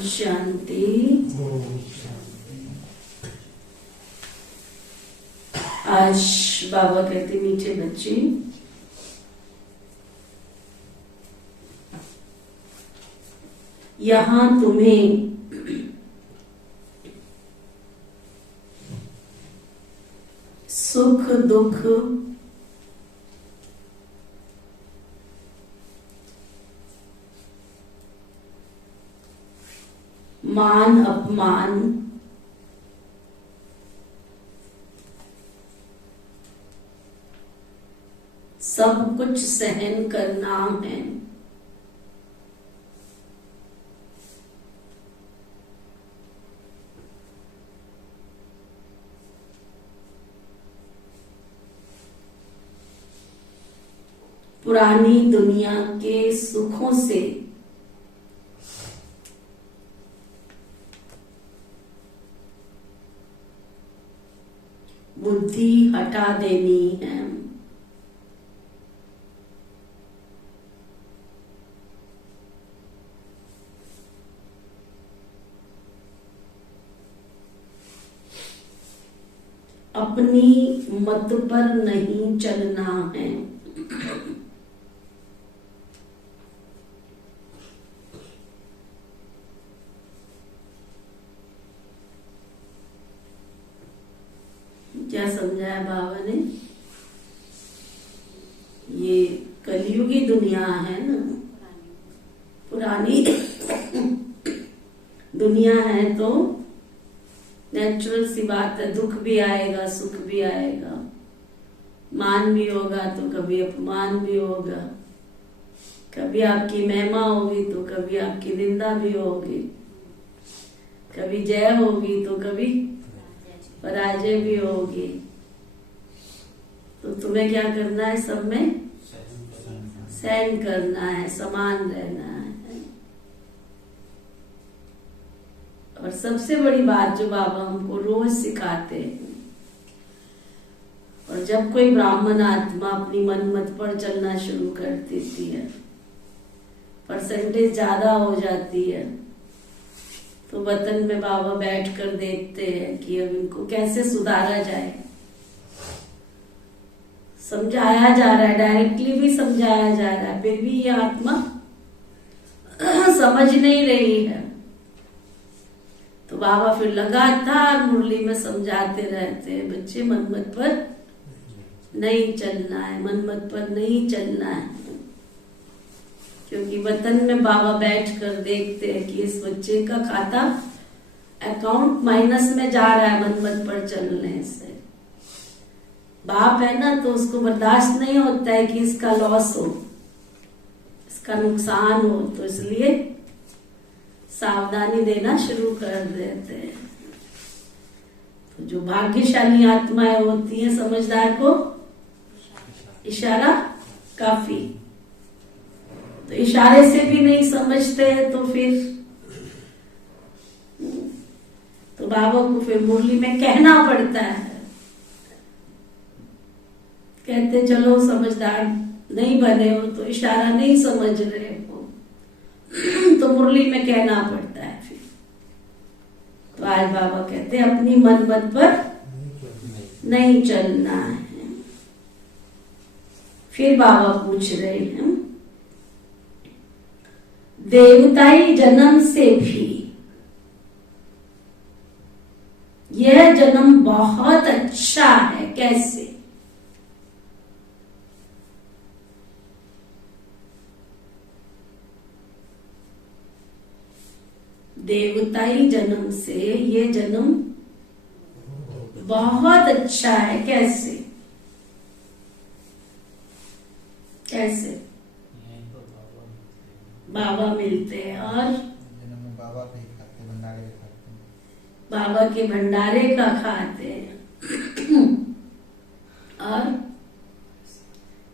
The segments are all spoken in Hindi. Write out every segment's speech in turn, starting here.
शांति। आज बाबा कहते मीठे बच्चे, यहाँ तुम्हें सुख दुख, मान अपमान, सब कुछ सहन करना है। पुरानी दुनिया के सुखों से बुद्धि हटा देनी है। अपनी मत पर नहीं चलना है। क्या समझाया बाबा ने? ये कलयुगी दुनिया है ना, पुरानी दुनिया है तो नेचुरल सी बात है, दुख भी आएगा सुख भी आएगा, मान भी होगा तो कभी अपमान भी होगा, कभी आपकी महिमा होगी तो कभी आपकी निंदा भी होगी, कभी जय होगी तो कभी पराजय भी होगी। तो तुम्हें क्या करना है? सब में सहन करना है, समान रहना है। और सबसे बड़ी बात जो बाबा हमको रोज सिखाते हैं, और जब कोई ब्राह्मण आत्मा अपनी मनमत पर चलना शुरू कर देती है, परसेंटेज ज्यादा हो जाती है, तो वतन में बाबा बैठ कर देखते हैं कि अब इनको कैसे सुधारा जाए। समझाया जा रहा है, डायरेक्टली भी समझाया जा रहा है, फिर भी ये आत्मा समझ नहीं रही है। तो बाबा फिर लगातार मुरली में समझाते रहते हैं, बच्चे मनमत पर नहीं चलना है, मनमत पर नहीं चलना है। क्योंकि वतन में बाबा बैठ कर देखते हैं कि इस बच्चे का खाता अकाउंट माइनस में जा रहा है मनमत पर चलने से। बाप है ना, तो उसको बर्दाश्त नहीं होता है कि इसका लॉस हो, इसका नुकसान हो, तो इसलिए सावधानी देना शुरू कर देते हैं। तो जो भाग्यशाली आत्माएं होती हैं, समझदार को इशारा काफी। तो इशारे से भी नहीं समझते हैं तो फिर तो बाबा को फिर मुरली में कहना पड़ता है। कहते चलो समझदार नहीं बने हो तो इशारा नहीं समझ रहे हो, तो मुरली में कहना पड़ता है फिर। तो आज बाबा कहते अपनी मनमत पर नहीं चलना है। फिर बाबा पूछ रहे हैं, देवताई जन्म से भी यह जन्म बहुत अच्छा है, कैसे? देवताई जन्म से ये जन्म बहुत अच्छा है, कैसे? कैसे? बाबा मिलते हैं और बाबा के भंडारे का खाते हैं। और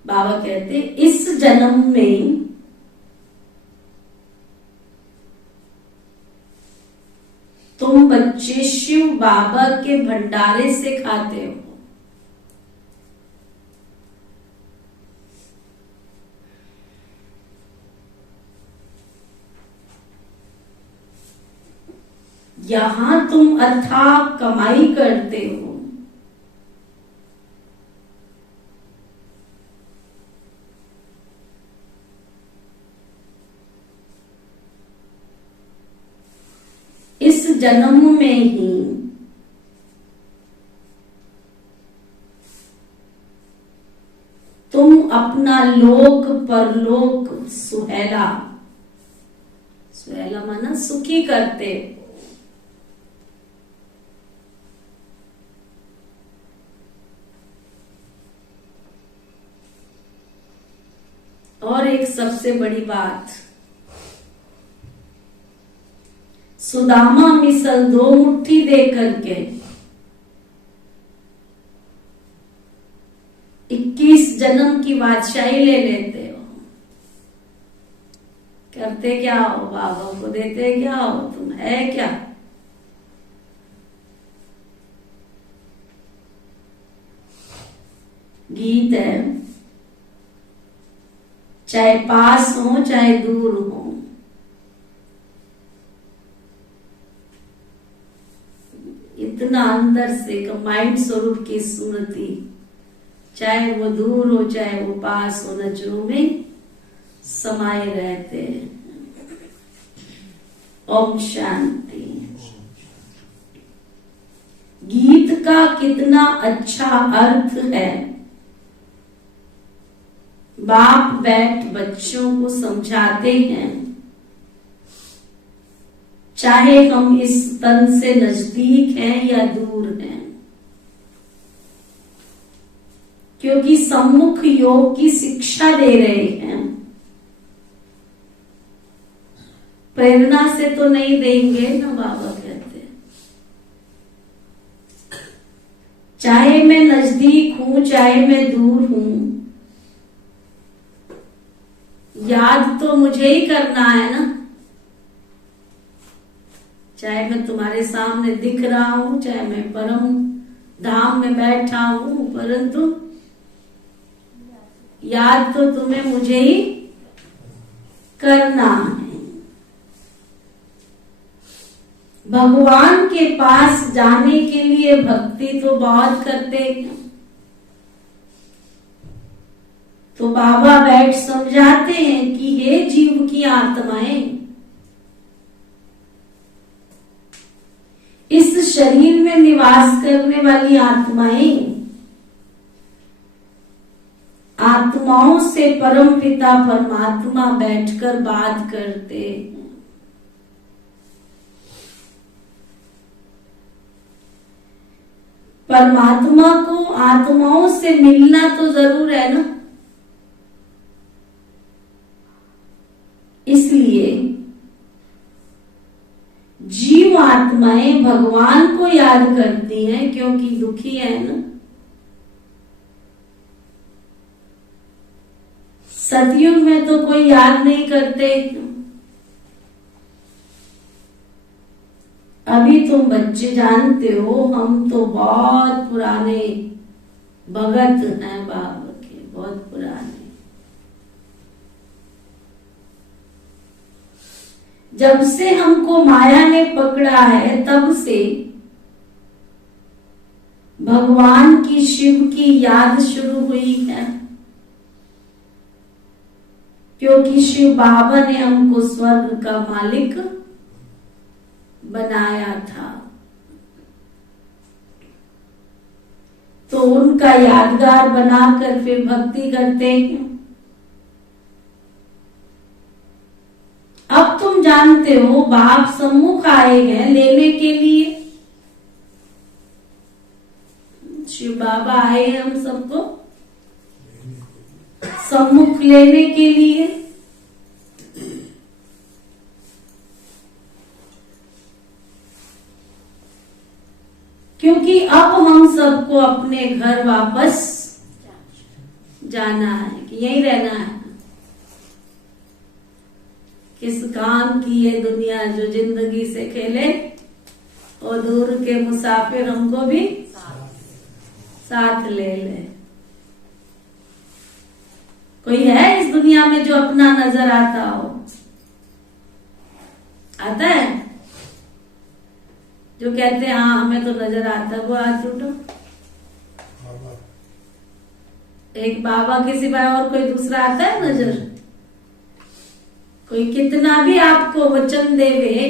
बाबा कहते इस जन्म में तुम बच्चे शिव बाबा के भंडारे से खाते हो। यहां तुम अथाह कमाई करते हो, इस जन्म में ही तुम अपना लोक परलोक सुहेला, सुहेला माना सुखी करते हो। और एक सबसे बड़ी बात, सुदामा मिसल 2 मुट्ठी दे करके 21 जन्म की बादशाही ले लेते हो। करते क्या हो? बाबा को देते क्या हो? तुम है क्या? गीत है, चाहे पास हो चाहे दूर हो, इतना अंदर से माइंड स्वरूप की स्मृति, चाहे वो दूर हो चाहे वो पास हो, नजरों में समाये रहते हैं। ओम शांति। गीत का कितना अच्छा अर्थ है। बाप बैठ बच्चों को समझाते हैं, चाहे हम इस तन से नजदीक हैं या दूर हैं, क्योंकि सम्मुख योग की शिक्षा दे रहे हैं। प्रेरणा से तो नहीं देंगे ना, बाबा कहते हैं। चाहे मैं नजदीक हूं चाहे मैं दूर हूं, याद तो मुझे ही करना है ना। चाहे मैं तुम्हारे सामने दिख रहा हूं चाहे मैं परम धाम में बैठा हूं, परंतु याद तो तुम्हें मुझे ही करना है। भगवान के पास जाने के लिए भक्ति तो बहुत करते हैं, तो बाबा बैठ समझाते हैं कि हे जीव की आत्माएं, इस शरीर में निवास करने वाली आत्माएं, आत्माओं से परम पिता परमात्मा बैठकर बात करते हैं। परमात्मा को आत्माओं से मिलना तो जरूर है ना, इसलिए जीव आत्माएं भगवान को याद करती हैं, क्योंकि दुखी है ना। सतयुग में तो कोई याद नहीं करते। अभी तुम बच्चे जानते हो, हम तो बहुत पुराने भगत हैं बाबा के, बहुत पुराने। जब से हमको माया ने पकड़ा है तब से भगवान की शिव की याद शुरू हुई है, क्योंकि शिव बाबा ने हमको स्वर्ग का मालिक बनाया था। तो उनका यादगार बनाकर फिर भक्ति करते हैं। अब तुम जानते हो बाप सम्मुख आए हैं लेने के लिए। शिव बाबा आए हैं हम सबको सम्मुख लेने के लिए। क्योंकि अब हम सबको अपने घर वापस जाना है, कि यहीं रहना है। किस काम की ये दुनिया जो जिंदगी से खेले, और दूर के मुसाफिर हमको भी साथ ले ले। कोई है इस दुनिया में जो अपना नजर आता हो? आता है? जो कहते हैं हाँ हमें तो नजर आता है, वो हाथ उठो। एक बाबा के सिवा और कोई दूसरा आता है नजर? कोई कितना भी आपको वचन देवे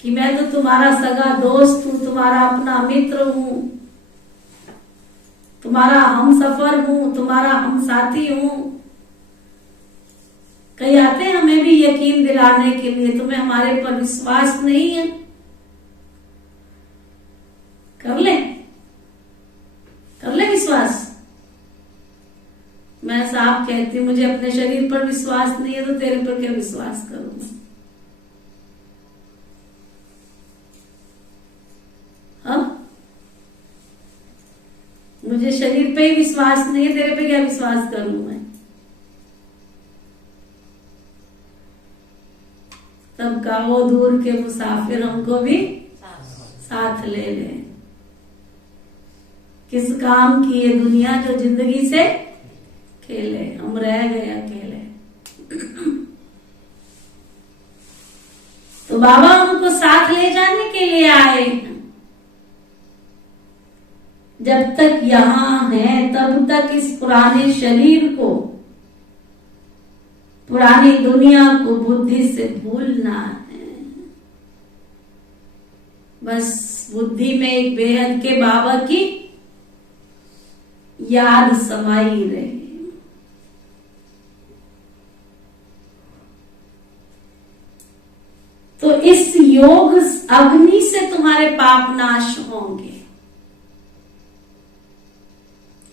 कि मैं तो तुम्हारा सगा दोस्त हूं, तुम्हारा अपना मित्र हूं, तुम्हारा हम सफर हूं, तुम्हारा हम साथी हूं, कई आते हैं हमें भी यकीन दिलाने के लिए, तुम्हें हमारे पर विश्वास नहीं है, कर ले विश्वास। मैं साफ कहती हूं, मुझे अपने शरीर पर विश्वास नहीं है तो तेरे पर क्या विश्वास करूंगा? हाँ, मुझे शरीर पे ही विश्वास नहीं है, तेरे पे क्या विश्वास करूं मैं? तब कहो दूर के मुसाफिर हमको भी साथ ले ले। किस काम की ये दुनिया जो जिंदगी से खेले, हम रह गए अकेले। तो बाबा हमको साथ ले जाने के लिए आए। जब तक यहां है तब तक इस पुराने शरीर को, पुरानी दुनिया को बुद्धि से भूलना है। बस बुद्धि में एक बेहद के बाबा की याद समाई रहे। तो इस योग अग्नि से तुम्हारे पाप नाश होंगे।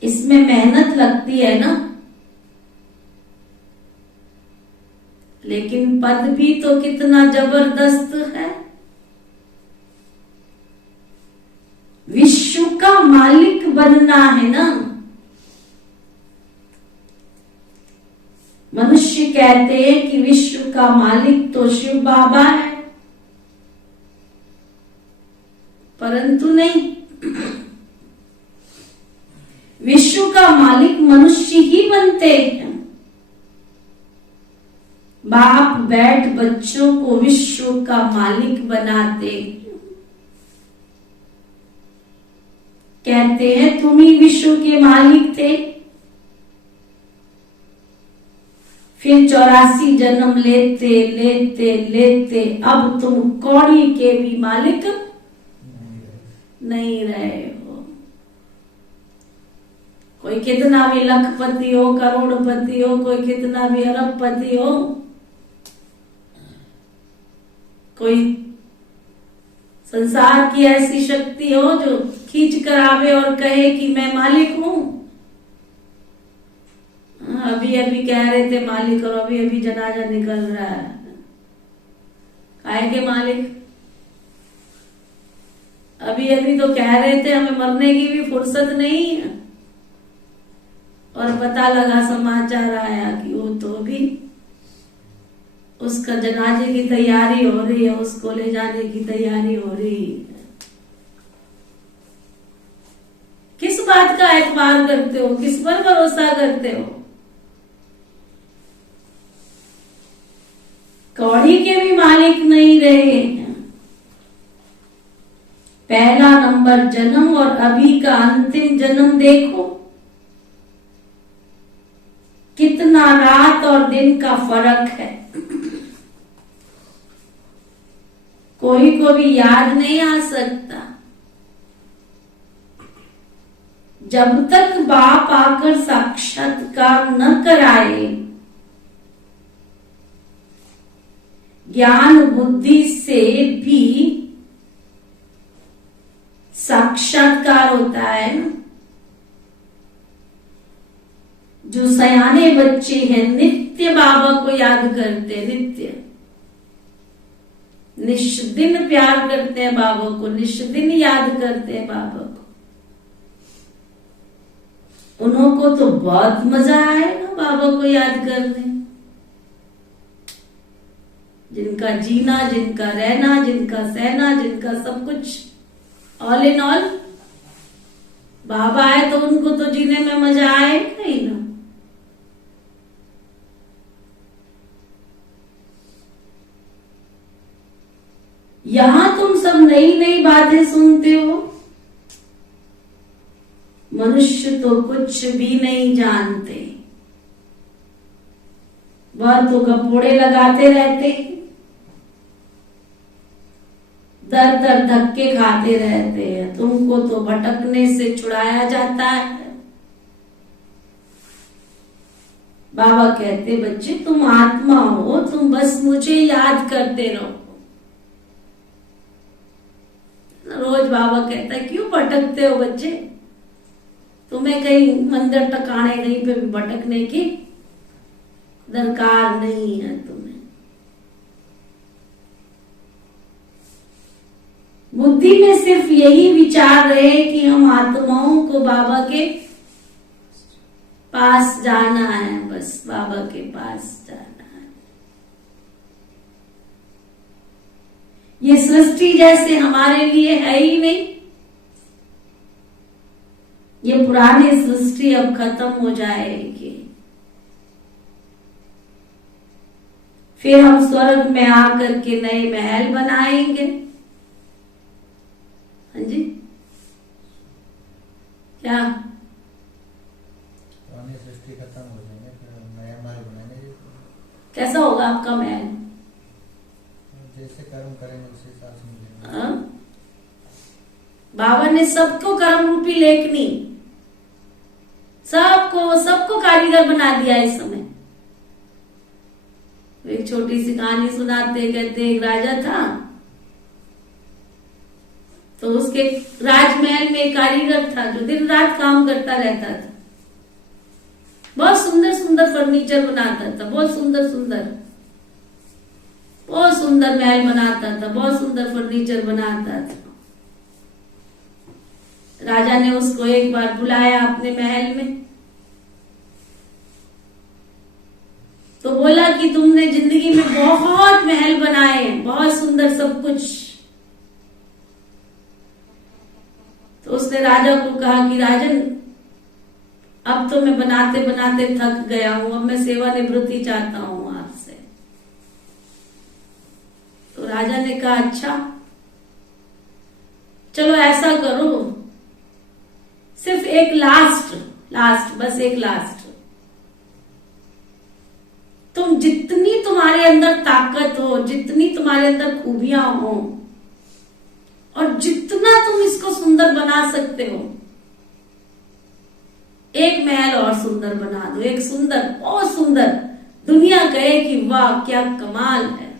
इसमें मेहनत लगती है ना, लेकिन पद भी तो कितना जबरदस्त है। विश्व का मालिक बनना है ना। मनुष्य कहते हैं कि विश्व का मालिक तो शिव बाबा है, परंतु नहीं, विश्व का मालिक मनुष्य ही बनते हैं। बाप बैठ बच्चों को विश्व का मालिक बनाते, कहते हैं तुम ही विश्व के मालिक थे। फिर 84 जन्म लेते लेते लेते अब तुम कौड़ी के भी मालिक नहीं रहे हो। कोई कितना भी लखपति हो, करोड़पति हो, कोई कितना भी अरबपति हो, कोई संसार की ऐसी शक्ति हो जो खींच कर आवे और कहे कि मैं मालिक हूं। अभी अभी कह रहे थे मालिक, और अभी अभी जनाजा निकल रहा है। काहे के मालिक? अभी अभी तो कह रहे थे हमें मरने की भी फुर्सत नहीं है, और पता लगा, समाचार आया कि वो तो भी उसका जनाजे की तैयारी हो रही है, उसको ले जाने की तैयारी हो रही है। किस बात का एतबार करते हो? किस पर भरोसा करते हो? कौड़ी के भी मालिक नहीं रहे हैं। पहला नंबर जन्म और अभी का अंतिम जन्म देखो, कितना रात और दिन का फर्क है। कोई को भी याद नहीं आ सकता। जब तक बाप आकर साक्षात्कार न कराए, ज्ञान बुद्धि से भी साक्षात्कार होता है ना। जो सयाने बच्चे हैं नित्य बाबा को याद करते, नित्य निष्दिन प्यार करते हैं बाबा को, निष्दिन याद करते हैं बाबा को। उनको तो बहुत मजा आएगा बाबा को याद करने। जिनका जीना, जिनका रहना, जिनका सहना, जिनका सब कुछ ऑल इन ऑल बाबा आए, तो उनको तो जीने में मजा आएगा ही ना। यहां तुम सब नई नई बातें सुनते हो। मनुष्य तो कुछ भी नहीं जानते, वह तो गपोड़े लगाते रहते, दर दर धक्के खाते रहते हैं। तुमको तो भटकने से छुड़ाया जाता है। बाबा कहते बच्चे तुम आत्मा हो, तुम बस मुझे याद करते रहो। रोज बाबा कहता है क्यों भटकते हो बच्चे, तुम्हें कहीं मंदिर टकाने कहीं पे भी भटकने की दरकार नहीं है तुम्हें। बुद्धि में सिर्फ यही विचार रहे कि हम आत्माओं को बाबा के पास जाना है, बस बाबा के पास जाना है। ये सृष्टि जैसे हमारे लिए है ही नहीं। ये पुरानी सृष्टि अब खत्म हो जाएगी, फिर हम स्वर्ग में आकर के नए महल बनाएंगे। हाँ जी, क्या पुरानी सृष्टि खत्म हो जाएंगे, फिर नया महल बनाएंगे। कैसा होगा आपका महल? जैसे कर्म करेंगे उसी हिसाब से मिलेगा। बाबा ने सबको कर्म रूपी लेखनी, सबको कारीगर बना दिया इस समय। एक छोटी सी कहानी सुनाते, कहते एक राजा था, तो उसके राजमहल में एक कारीगर था जो दिन रात काम करता रहता था। बहुत सुंदर सुंदर फर्नीचर बनाता था, बहुत सुंदर महल बनाता था, बहुत सुंदर फर्नीचर बनाता था। राजा ने उसको एक बार बुलाया अपने महल में, तो बोला कि तुमने जिंदगी में बहुत महल बनाए हैं, बहुत सुंदर सब कुछ। तो उसने राजा को कहा कि राजन, अब तो मैं बनाते बनाते थक गया हूं, अब मैं सेवानिवृत्ति चाहता हूं आपसे। तो राजा ने कहा अच्छा चलो ऐसा करो, सिर्फ एक लास्ट बस एक लास्ट, तुम जितनी तुम्हारे अंदर ताकत हो, जितनी तुम्हारे अंदर खूबियां हो, और जितना तुम इसको सुंदर बना सकते हो, एक महल और सुंदर बना दो। एक सुंदर, बहुत सुंदर, दुनिया कहे कि वाह क्या कमाल है,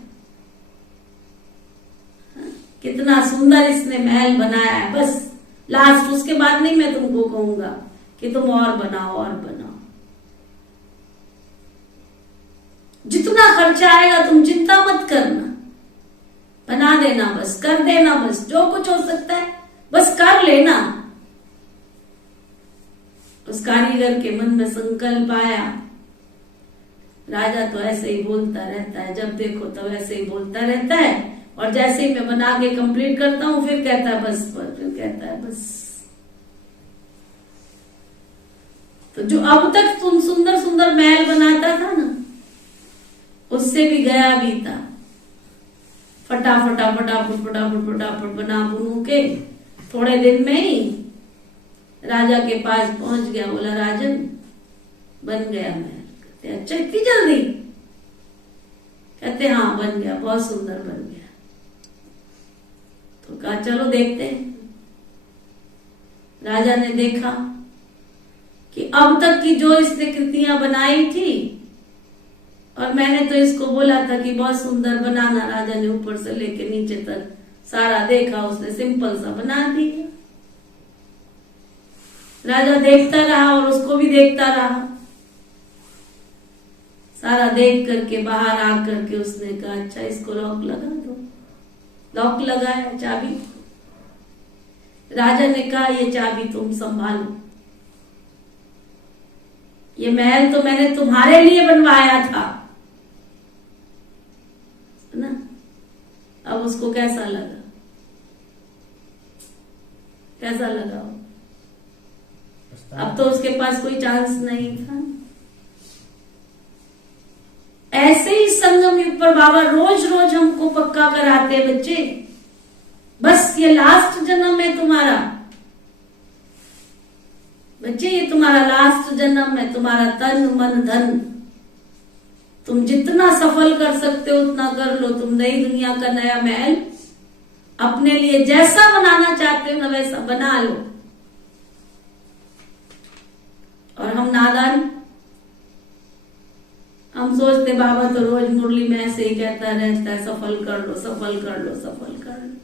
कितना सुंदर इसने महल बनाया है। बस लास्ट, उसके बाद नहीं मैं तुमको कहूंगा कि तुम और बनाओ और बनाओ। जितना खर्चा आएगा तुम चिंता मत करना, बना देना बस, कर देना बस, जो कुछ हो सकता है बस कर लेना। उस कारीगर के मन में संकल्प आया। राजा तो ऐसे ही बोलता रहता है, जब देखो तब ऐसे ही बोलता रहता है, और जैसे ही मैं बना के कंप्लीट करता हूं फिर कहता है बस, फिर कहता है बस। तो जो अब तक तुम सुंदर सुंदर महल बनाता था ना, उससे भी गया भी था। फटाफट बना बनू के थोड़े दिन में ही राजा के पास पहुंच गया। बोला राजन बन गया महल। कहते अच्छा इतनी जल्दी? कहते हाँ बन गया, बहुत सुंदर बन गया। तो कहा चलो देखते हैं। राजा ने देखा कि अब तक की जो इसने कृतियां बनाई थी, और मैंने तो इसको बोला था कि बहुत सुंदर बनाना, राजा ने ऊपर से लेके नीचे तक सारा देखा, उसने सिंपल सा बना दिया। राजा देखता रहा और उसको भी देखता रहा। सारा देख करके बाहर आकर के उसने कहा अच्छा इसको लॉक लगा दो। लॉक लगाया, चाबी। राजा ने कहा ये चाबी तुम संभालो, ये महल तो मैंने तुम्हारे लिए बनवाया था ना। अब उसको कैसा लगा? कैसा लगा? अब तो उसके पास कोई चांस नहीं था। ऐसे ही संगम युग पर बाबा रोज रोज हमको पक्का कराते बच्चे बस ये लास्ट जन्म है तुम्हारा बच्चे, ये तुम्हारा लास्ट जन्म है, तुम्हारा तन मन धन तुम जितना सफल कर सकते हो उतना कर लो। तुम नई दुनिया का नया महल अपने लिए जैसा बनाना चाहते हो ना वैसा बना लो। और हम नादान, हम सोचते बाबा तो रोज मुरली में ऐसे ही कहता रहता है सफल कर लो, सफल कर लो, सफल कर लो।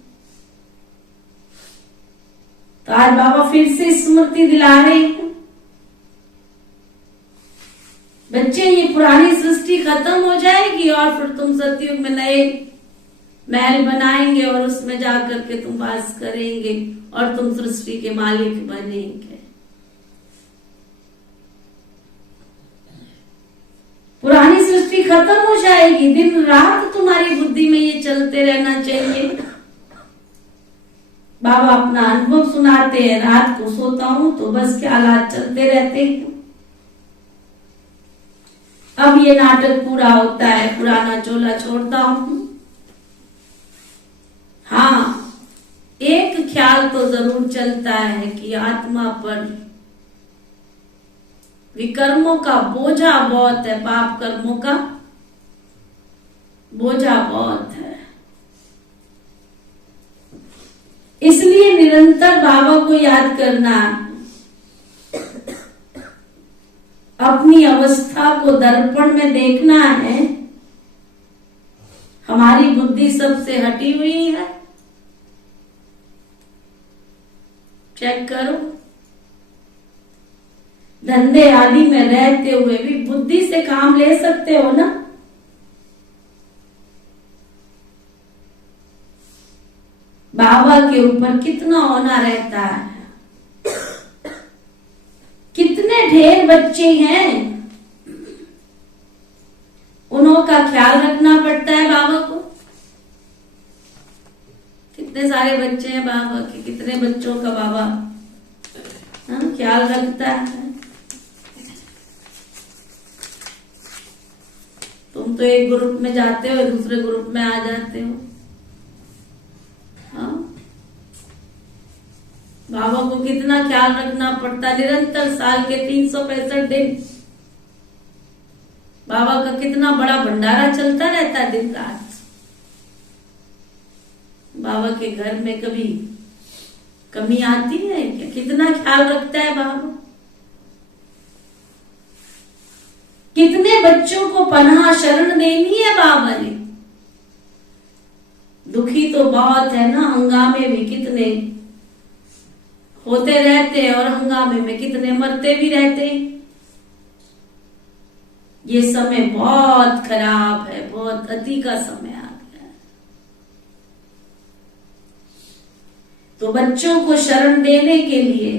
तो आज बाबा फिर से स्मृति दिला रहे हैं बच्चे, ये पुरानी सृष्टि खत्म हो जाएगी और फिर तुम सतयुग में नए महल बनाएंगे और उसमें जाकर के तुम वास करेंगे और तुम सृष्टि के मालिक बनेंगे। पुरानी सृष्टि खत्म हो जाएगी, दिन रात तुम्हारी बुद्धि में ये चलते रहना चाहिए। बाबा अपना अनुभव सुनाते हैं, रात को सोता हूं तो बस ख्यालात चलते रहते हैं। अब ये नाटक पूरा होता है, पुराना चोला छोड़ता हूं। हाँ, एक ख्याल तो जरूर चलता है कि आत्मा पर विकर्मों का बोझा बहुत है, पाप कर्मों का बोझा बहुत है। इसलिए निरंतर बाबा को याद करना, अपनी अवस्था को दर्पण में देखना है। हमारी बुद्धि सबसे हटी हुई है, चेक करो। धंधे आदि में रहते हुए भी बुद्धि से काम ले सकते हो ना। बाबा के ऊपर कितना होना रहता है। कितने ढेर बच्चे हैं, उन्हों का ख्याल रखना पड़ता है बाबा को। कितने सारे बच्चे हैं बाबा के, कितने बच्चों का बाबा ख्याल रखता है। तुम तो एक ग्रुप में जाते हो, दूसरे ग्रुप में आ जाते हो। हाँ, बाबा को कितना ख्याल रखना पड़ता है। निरंतर साल के 365 दिन बाबा का कितना बड़ा भंडारा चलता रहता है दिन रात। बाबा के घर में कभी कमी आती है क्या? कितना ख्याल रखता है बाबा। कितने बच्चों को पनाह शरण देनी है बाबा ने। दुखी तो बहुत है ना, हंगामे भी कितने होते रहते हैं और हंगामे में कितने मरते भी रहते हैं। ये समय बहुत खराब है, बहुत अति का समय आ गया है। तो बच्चों को शरण देने के लिए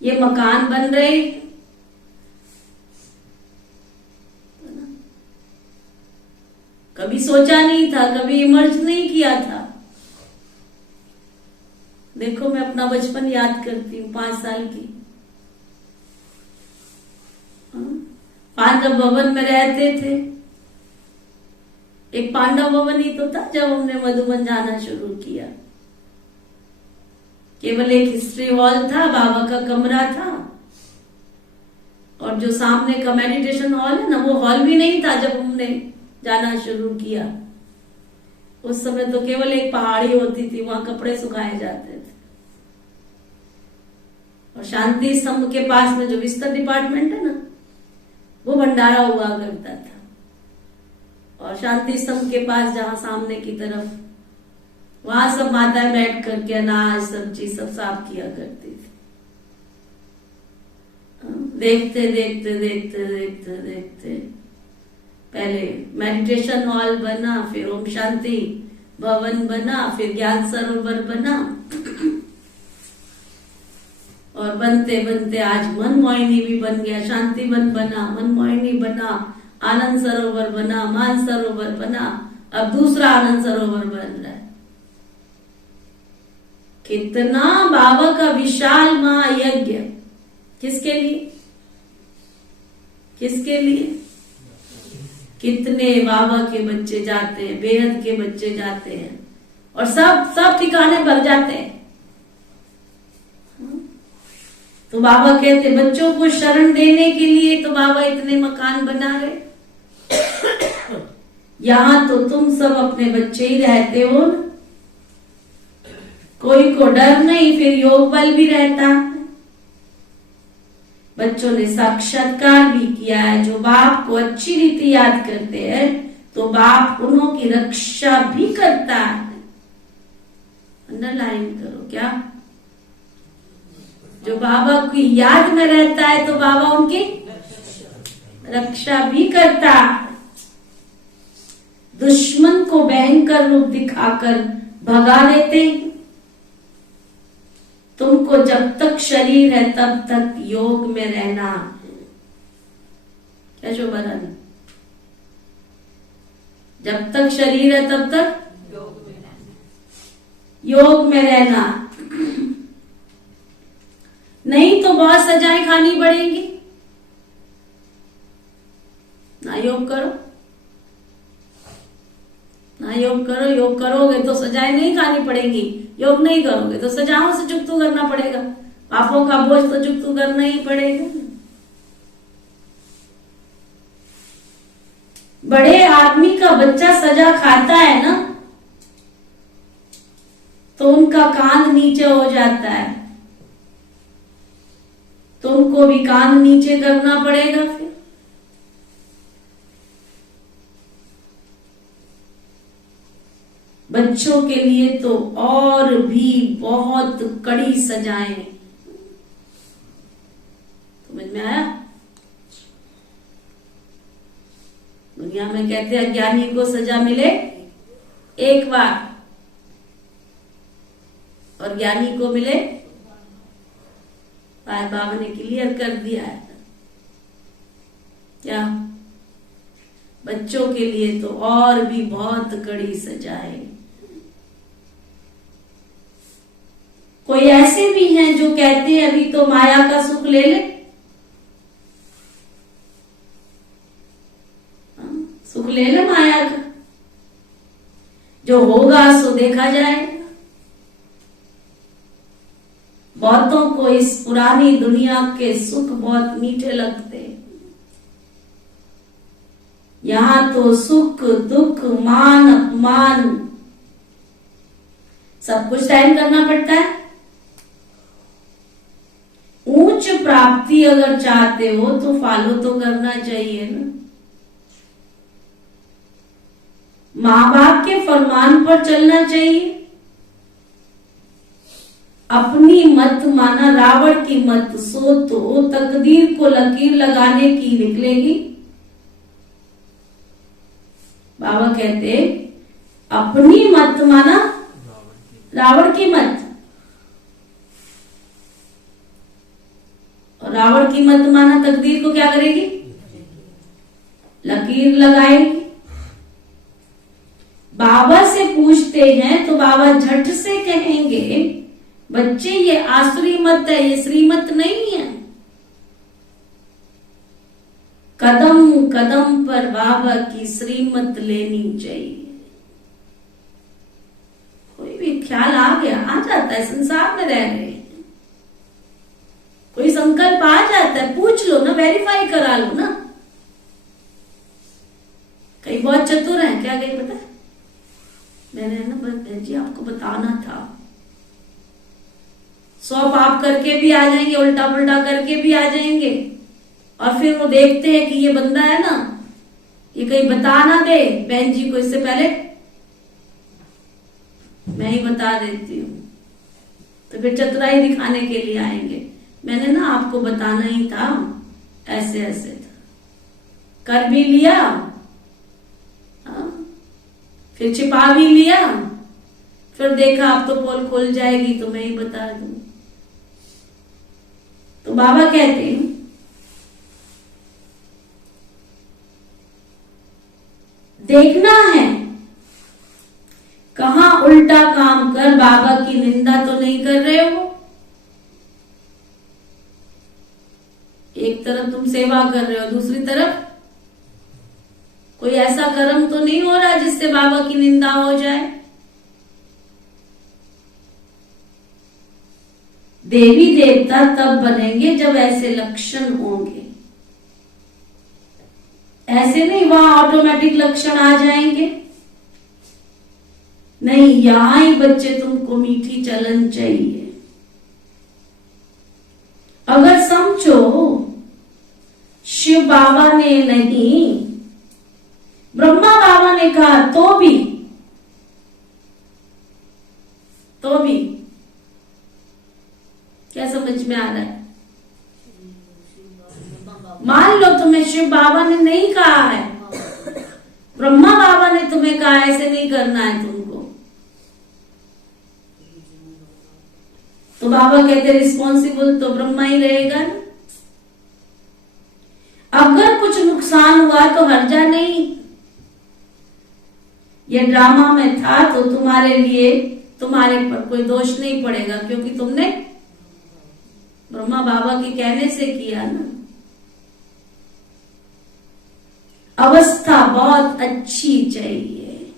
ये मकान बन रहे हैं। कभी सोचा नहीं था, कभी इमर्ज नहीं किया था। देखो, मैं अपना बचपन याद करती हूँ, 5 साल की। पांडव भवन में रहते थे। एक पांडव भवन ही तो था जब हमने मधुबन जाना शुरू किया। केवल एक हिस्ट्री हॉल था, बाबा का कमरा था, और जो सामने का मेडिटेशन हॉल है ना, वो हॉल भी नहीं था जब हमने जाना शुरू किया। उस समय तो केवल एक पहाड़ी होती थी, वहां कपड़े सुखाए जाते थे। और शांति स्तंभ के पास में जो बिस्तर डिपार्टमेंट है ना, वो भंडारा हुआ करता था। और शांति स्तंभ के पास जहां सामने की तरफ, वहां सब माताएं बैठ करके अनाज सब्जी सब साफ किया करती थी। देखते देखते देखते देखते देखते पहले मेडिटेशन हॉल बना, फिर ओम शांति भवन बना, फिर ज्ञान सरोवर बना, और बनते बनते आज मनमोहिनी भी बन गया, शांति वन बना, मनमोहिनी बना, आनंद सरोवर बना, मान सरोवर बना, अब दूसरा आनंद सरोवर बन रहा है। कितना बाबा का विशाल महायज्ञ। किसके लिए? किसके लिए? कितने बाबा के बच्चे जाते हैं, बेहद के बच्चे जाते हैं और सब ठिकाने भर जाते हैं। तो बाबा कहते बच्चों को शरण देने के लिए तो बाबा इतने मकान बना रहे। यहां तो तुम सब अपने बच्चे ही रहते हो ना, कोई को डर नहीं, फिर योग बल भी रहता है। बच्चों ने साक्षात्कार भी किया है। जो बाप को अच्छी रीति याद करते हैं तो बाप उन्हों की रक्षा भी करता है। अंडरलाइन करो क्या? जो बाबा की याद में रहता है तो बाबा उनकी रक्षा भी करता है। दुश्मन को भयंकर रूप दिखाकर भगा देते हैं। तुमको जब तक शरीर है तब तक योग में रहना। क्या शोभा रानी? जब तक शरीर है तब तक योग में रहना, नहीं तो बहुत सजाएं खानी पड़ेंगी। ना योग करो, ना योग करो। योग करोगे तो सजाएं नहीं खानी पड़ेंगी, योग नहीं करोगे तो सजाओं से चुकतू करना पड़ेगा, पापों का बोझ तो चुकतू करना ही पड़ेगा। बड़े आदमी का बच्चा सजा खाता है ना तो उनका कान नीचे हो जाता है, तो उनको भी कान नीचे करना पड़ेगा। फिर बच्चों के लिए तो और भी बहुत कड़ी सजाएं। समझ में आया? दुनिया में कहते हैं ज्ञानी को सजा मिले एक बार और ज्ञानी को मिले बाबा ने क्लियर कर दिया है क्या? बच्चों के लिए तो और भी बहुत कड़ी सजा है। कोई ऐसे भी हैं जो कहते हैं अभी तो माया का सुख ले ले, सुख ले ले माया का, जो होगा सो देखा जाएगा। बहुतों को इस पुरानी दुनिया के सुख बहुत मीठे लगते हैं। यहां तो सुख दुख मान अपमान सब कुछ सहन करना पड़ता है। उच्च प्राप्ति अगर चाहते हो तो फॉलो तो करना चाहिए ना। माँ बाप के फरमान पर चलना चाहिए। अपनी मत माना रावण की मत, सो तो तकदीर को लकीर लगाने की निकलेगी। बाबा कहते अपनी मत माना रावण की मत, और रावण की मत माना तकदीर को क्या करेगी? लकीर लगाएगी। बाबा से पूछते हैं तो बाबा झट से कहेंगे बच्चे ये आसुरी मत है, ये श्रीमत नहीं है। कदम कदम पर बाबा की श्रीमत लेनी चाहिए। कोई भी ख्याल आ गया, आ जाता है, संसार में रह रहे हैं, कोई संकल्प आ जाता है, पूछ लो ना, वेरीफाई करा लो ना। कई बहुत चतुर हैं, क्या गई पता है? मैंने ना बहन जी आपको बताना था, 100 पाप करके भी आ जाएंगे, उल्टा पुल्टा करके भी आ जाएंगे, और फिर वो देखते हैं कि ये बंदा है ना, ये कहीं बता ना दे बहन जी को, इससे पहले मैं ही बता देती हूँ, तो फिर चतुराई दिखाने के लिए आएंगे। मैंने ना आपको बताना ही था, ऐसे ऐसे था, कर भी लिया, फिर छिपा भी लिया, फिर देखा अब तो पोल खुल जाएगी तो मैं ही बता दूं। तो बाबा कहते हैं देखना है कहां उल्टा काम कर बाबा की निंदा तो नहीं कर रहे हो। एक तरफ तुम सेवा कर रहे हो, दूसरी तरफ कोई ऐसा कर्म तो नहीं हो रहा जिससे बाबा की निंदा हो जाए। देवी देवता तब बनेंगे जब ऐसे लक्षण होंगे। ऐसे नहीं वहां ऑटोमेटिक लक्षण आ जाएंगे, नहीं, यहां ही बच्चे तुमको मीठी चलन चाहिए। अगर समझो शिव बाबा ने नहीं, ब्रह्मा बाबा ने कहा तो भी क्या समझ में आ रहा है? मान लो तुम्हें शिव बाबा ने नहीं कहा है, ब्रह्मा बाबा ने तुम्हें कहा ऐसे नहीं करना है तुमको, तो बाबा कहते रिस्पॉन्सिबल तो ब्रह्मा ही रहेगा ना। अगर कुछ नुकसान हुआ तो हर्जा नहीं, ये ड्रामा में था तो तुम्हारे लिए, तुम्हारे पर कोई दोष नहीं पड़ेगा, क्योंकि तुमने ब्रह्मा बाबा के कहने से किया ना। अवस्था बहुत अच्छी चाहिए।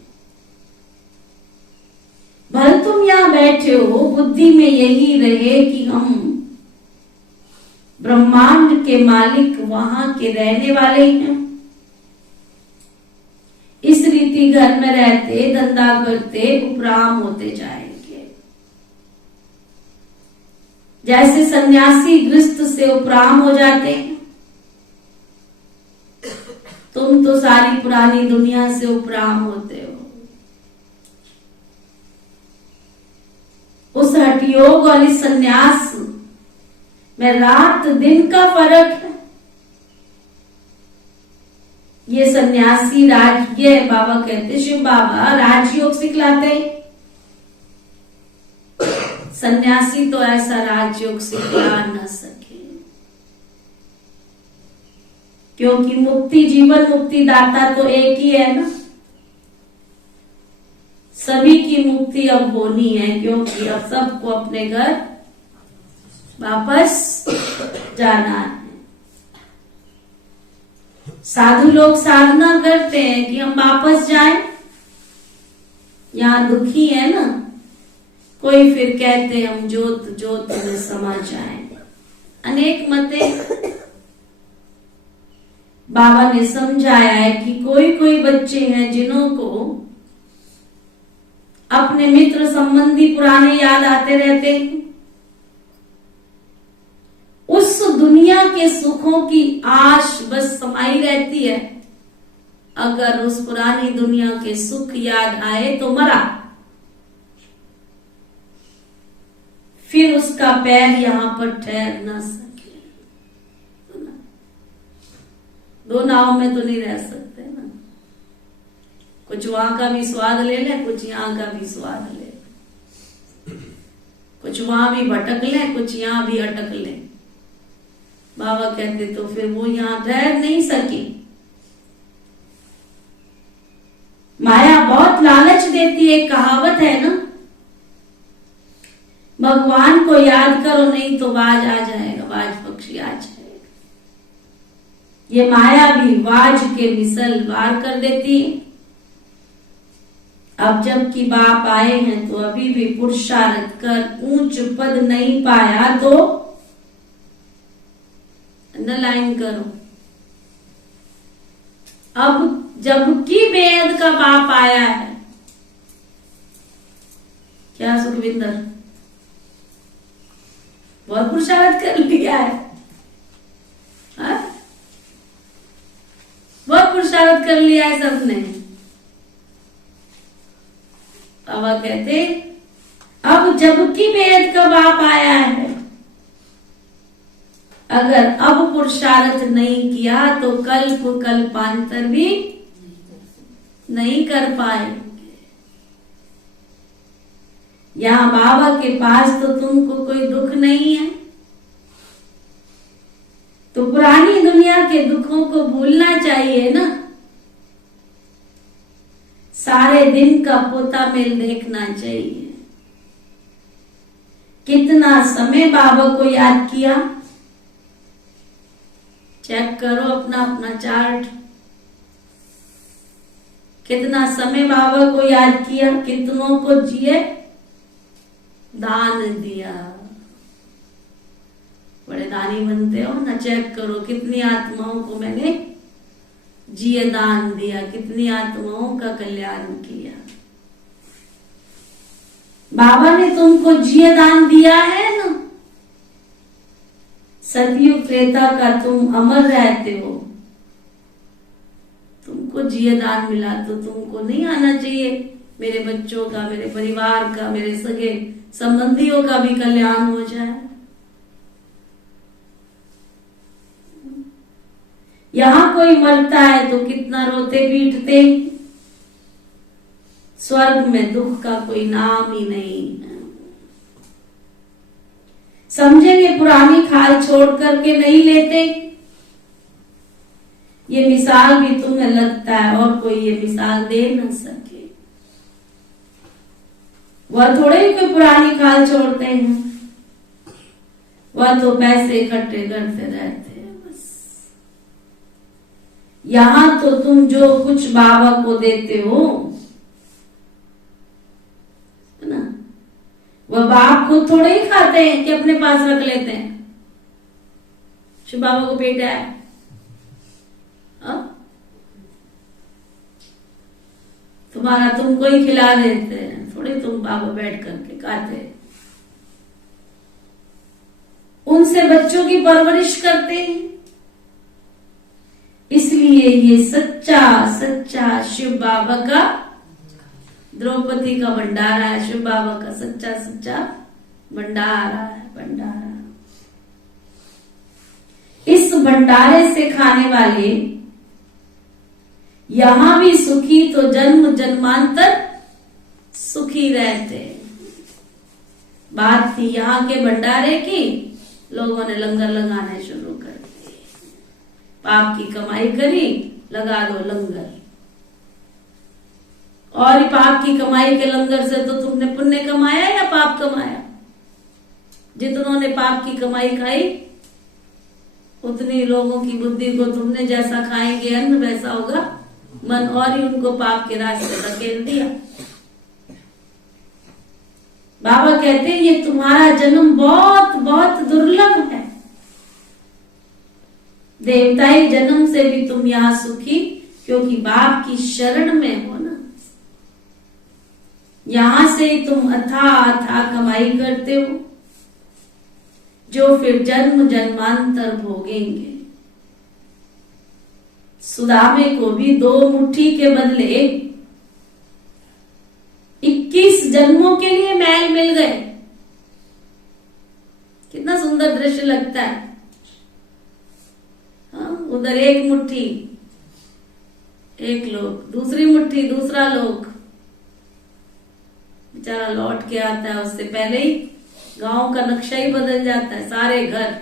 भले तुम यहां बैठे हो, बुद्धि में यही रहे कि हम ब्रह्मांड के मालिक वहां के रहने वाले हैं। इस रीति घर में रहते, धंधा करते, उपराम होते जाएंगे। जैसे सन्यासी गृहस्थ से उपराम हो जाते हैं, तुम तो सारी पुरानी दुनिया से उपराम होते हो। उस हठयोग और इस सन्यास में रात दिन का फर्क है। ये सन्यासी ये बाबा कहते, शिव बाबा राजयोग सिखलाते हैं। सन्यासी तो ऐसा राजयोग सिखला न सके, क्योंकि मुक्ति, जीवन मुक्ति दाता तो एक ही है ना। सभी की मुक्ति अब होनी है, क्योंकि अब सबको अपने घर वापस जाना है। साधु लोग साधना करते हैं कि हम वापस जाएं, यहां दुखी है ना, कोई फिर कहते हम जोत जोत में समा जाएं। अनेक मतें बाबा ने समझाया है कि कोई कोई बच्चे हैं जिन्हों को अपने मित्र संबंधी पुराने याद आते रहते हैं। उस दुनिया के सुखों की आश बस समाई रहती है। अगर उस पुरानी दुनिया के सुख याद आए तो मरा, फिर उसका पैर यहां पर ठहर ना सके। दो नाव में तो नहीं रह सकते ना, कुछ वहां का भी स्वाद ले ले, कुछ यहाँ का भी स्वाद ले, कुछ वहां भी भटक ले, कुछ यहाँ भी अटक ले। बाबा कहते तो फिर वो यहां ठहर नहीं सकी। माया बहुत लालच देती है। कहावत है ना, भगवान को याद करो नहीं तो बाज आ जाएगा, बाज पक्षी आ जाएगा। ये माया भी बाज के मिसल वार कर देती है। अब जबकि बाप आए हैं तो अभी भी पुरुषार्थ कर ऊंच पद नहीं पाया तो अंडरलाइन करो। अब जबकि बेहद का बाप आया है, क्या सुखविंदर, बहुत पुरुषार्थ कर लिया है, हा? बहुत पुरुषार्थ कर लिया है सबने। बाबा कहते अब जबकि बेहद का बाप आया है, अगर अब पुरुषार्थ नहीं किया तो कल्प कल्पांतर भी नहीं कर पाएंगे। यहां बाबा के पास तो तुमको कोई दुख नहीं है, तो पुरानी दुनिया के दुखों को भूलना चाहिए ना। सारे दिन का पोता मेल देखना चाहिए। कितना समय बाबा को याद किया, चेक करो अपना अपना चार्ट। कितना समय बाबा को याद किया, कितनों को जिए, दान दिया, बड़े दानी बनते हो ना, चेक करो कितनी आत्माओं को मैंने जिए दान दिया, कितनी आत्माओं का कल्याण किया। बाबा ने तुमको जिए दान दिया है ना, सतयुग त्रेता का तुम अमर रहते हो, तुमको जिए दान मिला तो तुमको नहीं आना चाहिए मेरे बच्चों का, मेरे परिवार का, मेरे सगे संबंधियों का भी कल्याण हो जाए। यहां कोई मरता है तो कितना रोते पीटते, स्वर्ग में दुख का कोई नाम ही नहीं है। समझेंगे पुरानी खाल छोड़ करके नहीं लेते। ये मिसाल भी तुम्हें लगता है और कोई ये मिसाल दे न सके। वह थोड़े ही कोई पुरानी खाल छोड़ते हैं, वह तो पैसे इकट्ठे करते रहते हैं बस। यहां तो तुम जो कुछ बाबा को देते हो ना, वह बाप को थोड़े ही खाते हैं कि अपने पास रख लेते हैं। शिव बाबा को पेट है, तुम्हारा तुमको ही खिला देते हैं, थोड़े तुम बाबा बैठ करके खाते। उनसे बच्चों की परवरिश करते हैं। इसलिए ये सच्चा सच्चा शिव बाबा का, द्रौपदी का भंडारा है, शिव बाबा का सच्चा सच्चा भंडारा है, भंडारा। इस भंडारे से खाने वाले यहां भी सुखी तो जन्म जन्मांतर सुखी रहते। बात थी यहाँ के भंडारे की, लोगों ने लंगर लगाने शुरू कर दिए। पाप की कमाई करी, लगा दो लंगर। और पाप की कमाई के लंगर से तो तुमने पुण्य कमाया या पाप कमाया? जितनों ने पाप की कमाई खाई उतनी लोगों की बुद्धि को तुमने जैसा खाएंगे अन्न वैसा होगा मन, और ही उनको पाप के रास्ते धकेल दिया। बाबा कहते हैं ये तुम्हारा जन्म बहुत बहुत दुर्लभ है। देवताई जन्म से भी तुम यहाँ सुखी, क्योंकि बाप की शरण में हो ना। यहां से ही तुम अथाह कमाई करते हो, जो फिर जन्म जन्मांतर भोगेंगे। सुदामे को भी 2 मुट्ठी के बदले 21 जन्मों के लिए महल मिल गए। कितना सुंदर दृश्य लगता है। हाँ, उधर 1 मुट्ठी 1 लोग, दूसरी मुट्ठी दूसरा लोग। बेचारा लौट के आता है, उससे पहले ही गांव का नक्शा ही बदल जाता है, सारे घर।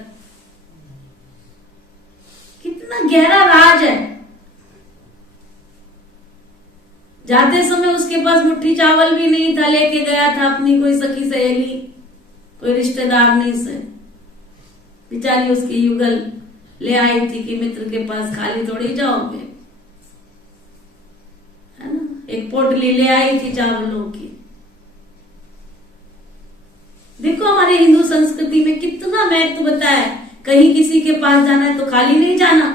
कितना गहरा राज है। जाते समय उसके पास मुट्ठी चावल भी नहीं था, लेके गया था अपनी कोई सखी सहेली, कोई रिश्तेदारनी से। बेचारी उसकी युगल ले आई थी कि मित्र के पास खाली थोड़ी जाओगे, है ना। एक पोटली ले आई थी चावलों की। देखो हमारे हिंदू संस्कृति में कितना महत्व बताया। कहीं किसी के पास जाना है तो खाली नहीं जाना,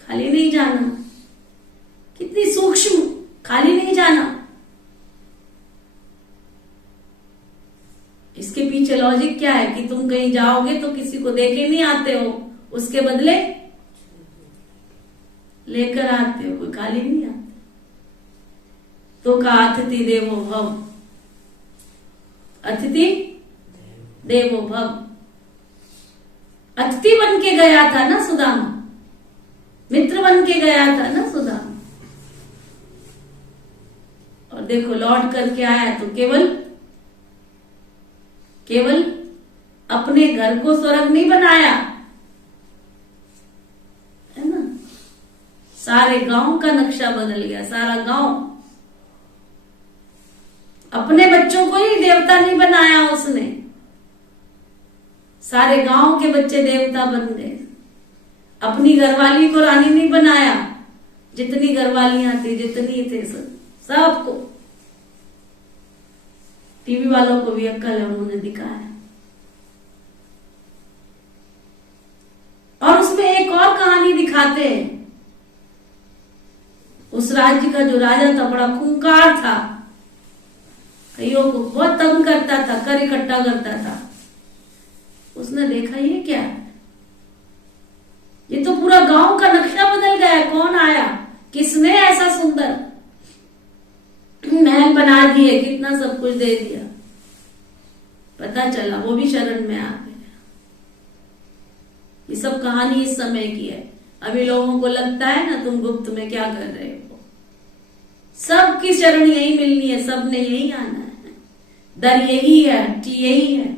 खाली नहीं जाना। कितनी सूक्ष्म, खाली नहीं जाना। इसके पीछे लॉजिक क्या है कि तुम कहीं जाओगे तो किसी को देके नहीं आते हो, उसके बदले लेकर आते हो, कोई खाली नहीं आते। तो का अतिथि देवो भव, अतिथि देवो भव। अतिथि बन के गया था ना सुदामा, मित्र बन के गया था ना सुदामा। और देखो लौट करके आया तो केवल अपने घर को स्वर्ग नहीं बनाया, है ना। सारे गांव का नक्शा बदल गया, सारा गांव। अपने बच्चों को ही देवता नहीं बनाया उसने, सारे गांव के बच्चे देवता बन गए। अपनी घरवाली को रानी नहीं बनाया, जितनी घरवालियां थी, जितनी थे सबको। टीवी वालों को भी अक्ल है, उन्होंने दिखाया। और उसमें एक और कहानी दिखाते हैं। उस राज्य का जो राजा था बड़ा खूंखार था, कईयों को बहुत तंग करता था, कर इकट्ठा करता था। उसने देखा ये क्या है, ये तो पूरा गांव का नक्शा बदल गया, कौन आया, किसने ऐसा सुंदर महल बना दिए, कितना सब कुछ दे दिया। पता चला वो भी शरण में आ गया। ये सब कहानी इस समय की है। अभी लोगों को लगता है ना तुम गुप्त में क्या कर रहे हो, सबकी शरण यही मिलनी है, सबने यही आना है, दर यही है, हट्टी यही है।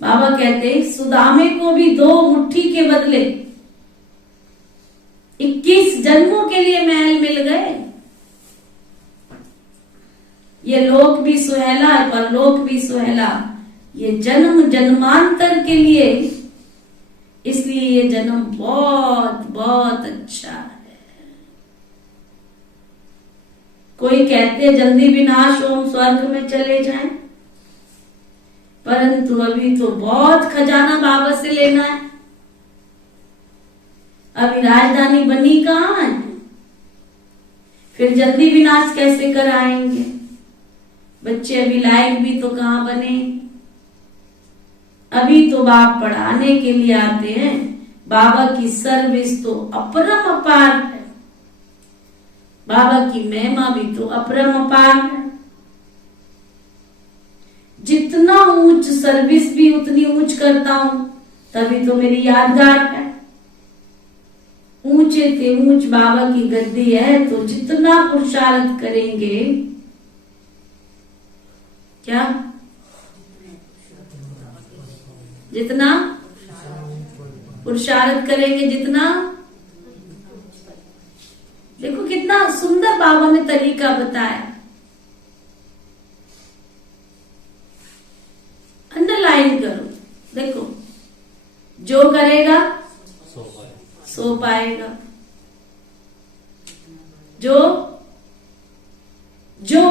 बाबा कहते सुदामे को भी 2 मुट्ठी के बदले 21 जन्मों के लिए महल मिल गए। ये लोक भी सुहेला, परलोक भी सुहेला, ये जन्म जन्मांतर के लिए, इसलिए ये जन्म बहुत बहुत अच्छा है। कोई कहते जल्दी विनाश हो, हम स्वर्ग में चले जाएं, परंतु अभी तो बहुत खजाना बाबा से लेना है। अभी राजधानी बनी कहां है, फिर जल्दी विनाश कैसे कराएंगे। बच्चे अभी लायक भी तो कहां बने, अभी तो बाप पढ़ाने के लिए आते हैं। बाबा की सर्विस तो अपरम अपार है, बाबा की महिमा भी तो अपरम अपार है। जितना ऊंच सर्विस भी उतनी ऊंच करता हूं, तभी तो मेरी यादगार है। ऊंचे से ऊंच बाबा की गद्दी है, तो जितना पुरुषार्थ करेंगे, क्या जितना पुरुषार्थ करेंगे, जितना, देखो कितना सुंदर बाबा ने तरीका बताया। अंडरलाइन करो, देखो जो करेगा सो पाएगा, जो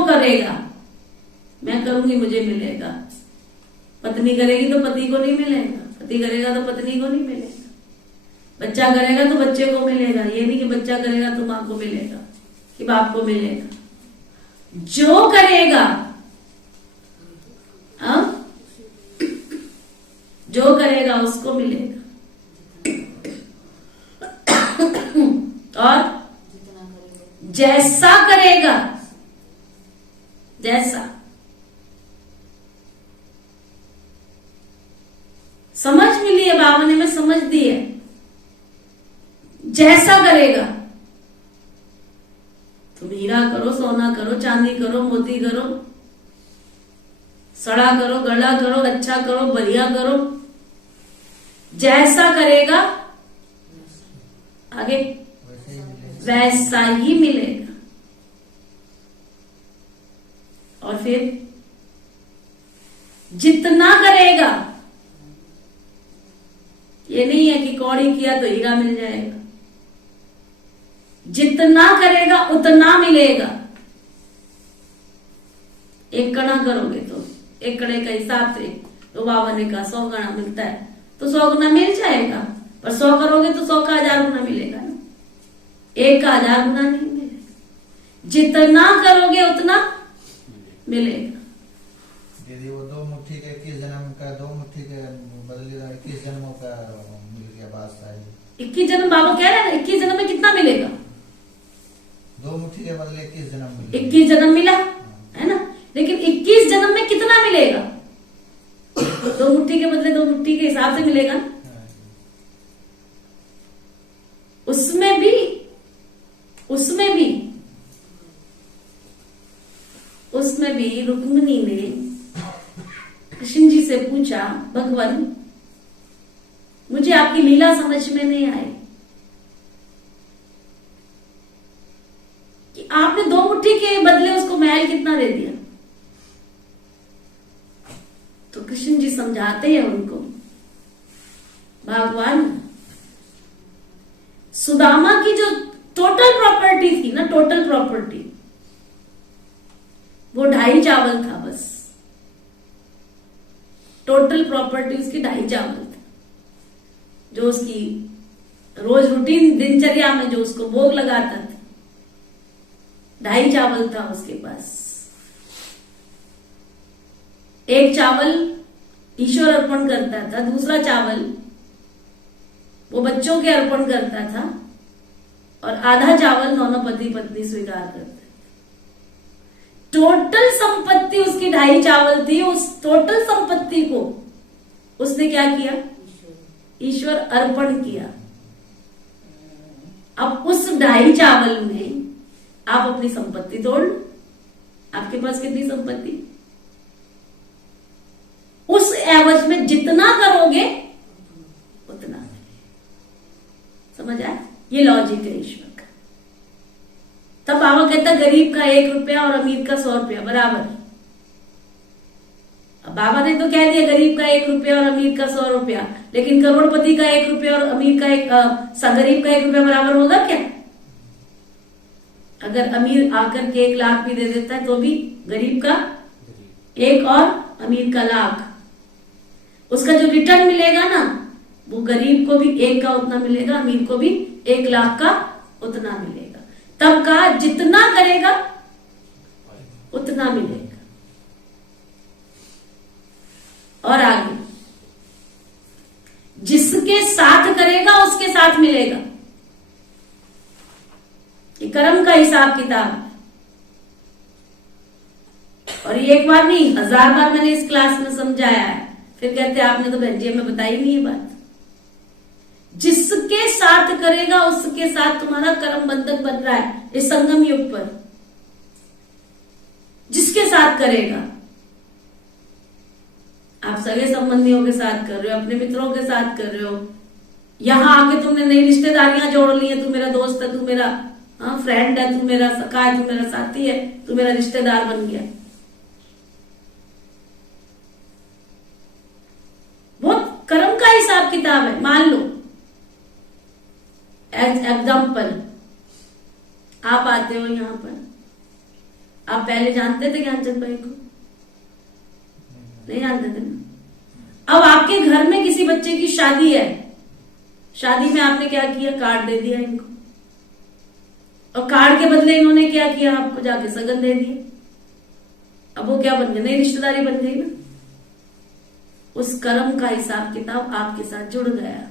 करेगा, मैं करूंगी मुझे मिलेगा। पत्नी करेगी तो पति को नहीं मिलेगा, पति करेगा तो पत्नी को नहीं मिलेगा, बच्चा करेगा तो बच्चे को मिलेगा। ये नहीं कि बच्चा करेगा तो मां को मिलेगा कि बाप को मिलेगा। जो करेगा, जो करेगा उसको मिलेगा। और जैसा करेगा, जैसा समझ मिली है बाबा ने, मैं समझ दी है। जैसा करेगा, तुम हीरा करो, सोना करो, चांदी करो, मोती करो, सड़ा करो, गड़ा करो, अच्छा करो, बढ़िया करो, जैसा करेगा आगे वैसा ही मिलेगा। और फिर जितना करेगा, ये नहीं है कि कौड़ी किया तो हीरा मिल जाएगा, जितना करेगा उतना मिलेगा। एक कणा करोगे तो एक कणे का हिसाब से तो बाबा ने कहा 100 गणा मिलता है, तो 100 गुना मिल जाएगा। पर 100 करोगे तो 100 का 1000 गुना मिलेगा ना, 1 का 1000 गुना नहीं मिलेगा। जितना करोगे उतना मिलेगा। यदि वो 2 मुट्ठी के 21 जन्म का, 2 मुट्ठी के बदले 21 जन्मों का मिल गया, बात सारी 21 जन्म बाबा कह रहे हैं ना, 21 जन्म में कितना मिलेगा? 2 मुट्ठी के बदले 21 जन्म मिले, 21 जन्म मिला है ना, लेकिन 21 जन्म में कितना मिलेगा? 2 मुट्ठी के बदले 2 मुट्ठी के हिसाब से मिलेगा ना। उसमें भी रुक्मिणी ने कृष्ण जी से पूछा, भगवान मुझे आपकी लीला समझ में नहीं आई कि आपने 2 मुट्ठी के बदले उसको महल कितना दे दिया। तो कृष्ण जी समझाते हैं उनको, भगवान सुदामा की जो टोटल प्रॉपर्टी थी ना, टोटल प्रॉपर्टी वो 2.5 चावल था, बस टोटल प्रॉपर्टी उसकी 2.5 चावल था। जो उसकी रोज रूटीन दिनचर्या में जो उसको भोग लगाता था। 2.5 चावल था उसके पास। एक चावल ईश्वर अर्पण करता था, दूसरा चावल वो बच्चों के अर्पण करता था, और आधा चावल दोनों पति पत्नी स्वीकार करते थे। टोटल संपत्ति उसकी 2.5 चावल थी। उस टोटल संपत्ति को उसने क्या किया? ईश्वर अर्पण किया। अब उस 2.5 चावल में आप अपनी संपत्ति तोड़ लो। आपके पास कितनी संपत्ति? उस एवज में जितना करोगे उतना मिलेगा। समझ आया? ये लॉजिक है ईश्वर का। तब बाबा कहता गरीब का 1 रुपया और अमीर का 100 रुपया बराबर। अब बाबा ने तो कह दिया गरीब का 1 रुपया और अमीर का 100 रुपया, लेकिन करोड़पति का 1 रुपया और अमीर का गरीब का 1 रुपया बराबर होगा क्या? अगर अमीर आकर के 1 लाख भी दे देता है तो भी गरीब का 1 और अमीर का 1,00,000, उसका जो रिटर्न मिलेगा ना, वो गरीब को भी 1 का उतना मिलेगा, अमीर को भी 1 लाख का उतना मिलेगा। तब का जितना करेगा उतना मिलेगा। और आगे जिसके साथ करेगा उसके साथ मिलेगा। ये कर्म का हिसाब किताब है। और ये एक बार नहीं, 1000 बार मैंने इस क्लास में समझाया है। फिर कहते आपने तो बहन जी हमें बताई नहीं ये बात। जिसके साथ करेगा उसके साथ तुम्हारा कर्म बंधन बन रहा है इस संगम युग पर। जिसके साथ करेगा, आप सगे संबंधियों के साथ कर रहे हो, अपने मित्रों के साथ कर रहे हो, यहां आके तुमने नई रिश्तेदारियां जोड़ ली है। तू मेरा दोस्त है, तू मेरा फ्रेंड है, तू मेरा सखा है, तू मेरा साथी है, तू मेरा रिश्तेदार बन गया। बहुत कर्म का हिसाब किताब है। मान लो एग्जाम्पल, आप आते हो यहां पर, आप पहले जानते थे ज्ञानचंद भाई को? नहीं जानते थे ना। अब आपके घर में किसी बच्चे की शादी है, शादी में आपने क्या किया? कार्ड दे दिया इनको, और कार्ड के बदले इन्होंने क्या किया? आपको जाके सगन दे दिया। अब वो क्या बन गया? नई रिश्तेदारी बन गई ना। उस कर्म का हिसाब किताब आपके साथ जुड़ गया,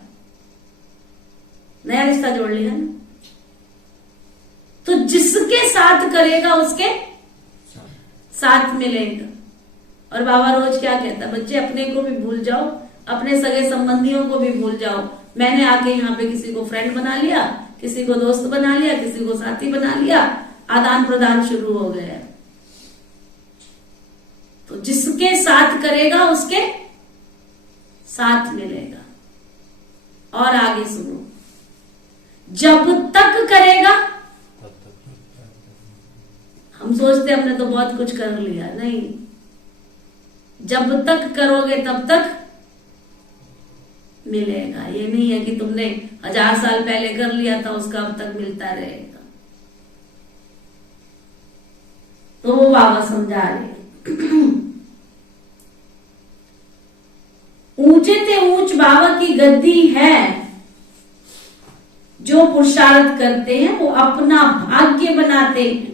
नया रिश्ता जोड़ लिया ना। तो जिसके साथ करेगा उसके साथ मिलेगा। और बाबा रोज क्या कहता? बच्चे अपने को भी भूल जाओ, अपने सगे संबंधियों को भी भूल जाओ। मैंने आके यहाँ पे किसी को फ्रेंड बना लिया, किसी को दोस्त बना लिया, किसी को साथी बना लिया, आदान प्रदान शुरू हो गया। तो जिसके साथ करेगा उसके साथ मिलेगा। और आगे सुनो, जब तक करेगा, हम सोचते हमने तो बहुत कुछ कर लिया, नहीं। जब तक करोगे तब तक मिलेगा। ये नहीं है कि तुमने 1000 साल पहले कर लिया था उसका अब तक मिलता रहेगा। तो वो बाबा समझा रहे। ऊंचे से ऊंच बाबा की गद्दी है। जो पुरुषार्थ करते हैं वो अपना भाग्य बनाते हैं।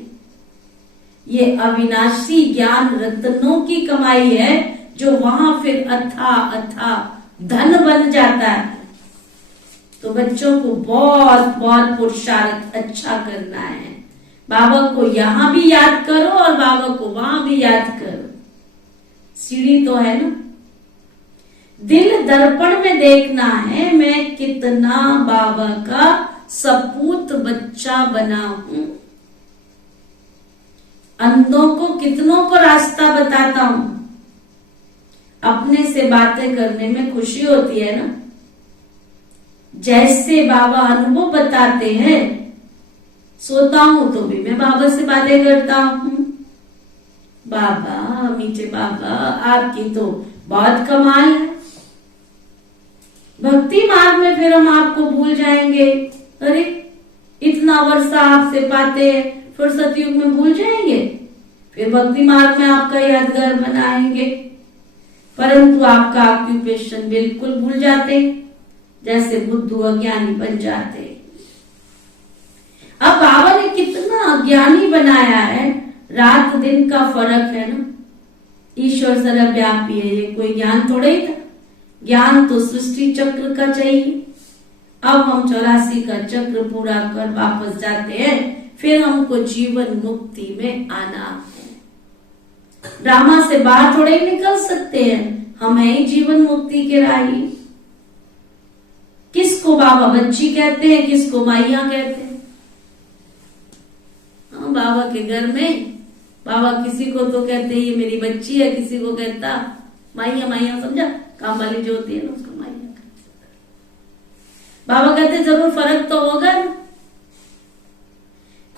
ये अविनाशी ज्ञान रत्नों की कमाई है, जो वहां फिर अथा धन बन जाता है। तो बच्चों को बहुत बहुत पुरुषार्थ अच्छा करना है। बाबा को यहां भी याद करो और बाबा को वहां भी याद करो। सीढ़ी तो है ना। दिल दर्पण में देखना है, मैं कितना बाबा का सपूत बच्चा बना हूं। अंधों को कितनों को रास्ता बताता हूं। अपने से बातें करने में खुशी होती है ना। जैसे बाबा अनुभव बताते हैं, सोता हूं तो भी मैं बाबा से बातें करता हूं। बाबा, मीठे बाबा, आपकी तो बहुत कमाल है। भक्ति मार्ग में फिर हम आपको भूल जाएंगे। अरे इतना वर्षा आपसे पाते हैं, फिर सतयुग में भूल जाएंगे। फिर भक्ति मार्ग में आपका यादगार बनाएंगे, परंतु आपका ऑक्यूपेशन बिल्कुल भूल जाते। जैसे बुद्धू अज्ञानी बन जाते। अब बाबा ने कितना अज्ञानी बनाया है, रात दिन का फर्क है ना। ईश्वर सर्वव्यापी है, ये कोई ज्ञान थोड़ा ही था। ज्ञान तो सृष्टि चक्र का चाहिए। अब हम 84 का चक्र पूरा कर वापस जाते हैं, फिर हमको जीवन मुक्ति में आना है। ड्रामा से बाहर थोड़े ही निकल सकते हैं, हम हैं ही जीवन मुक्ति के राही। किसको बाबा बच्ची कहते हैं, किसको माइया कहते हैं। हाँ, बाबा के घर में बाबा किसी को तो कहते ये मेरी बच्ची है, किसी को कहता माइया। माइया समझा, काम वाली जो होती है ना उसको माइया कहते। बाबा कहते जरूर फर्क तो होगा ना।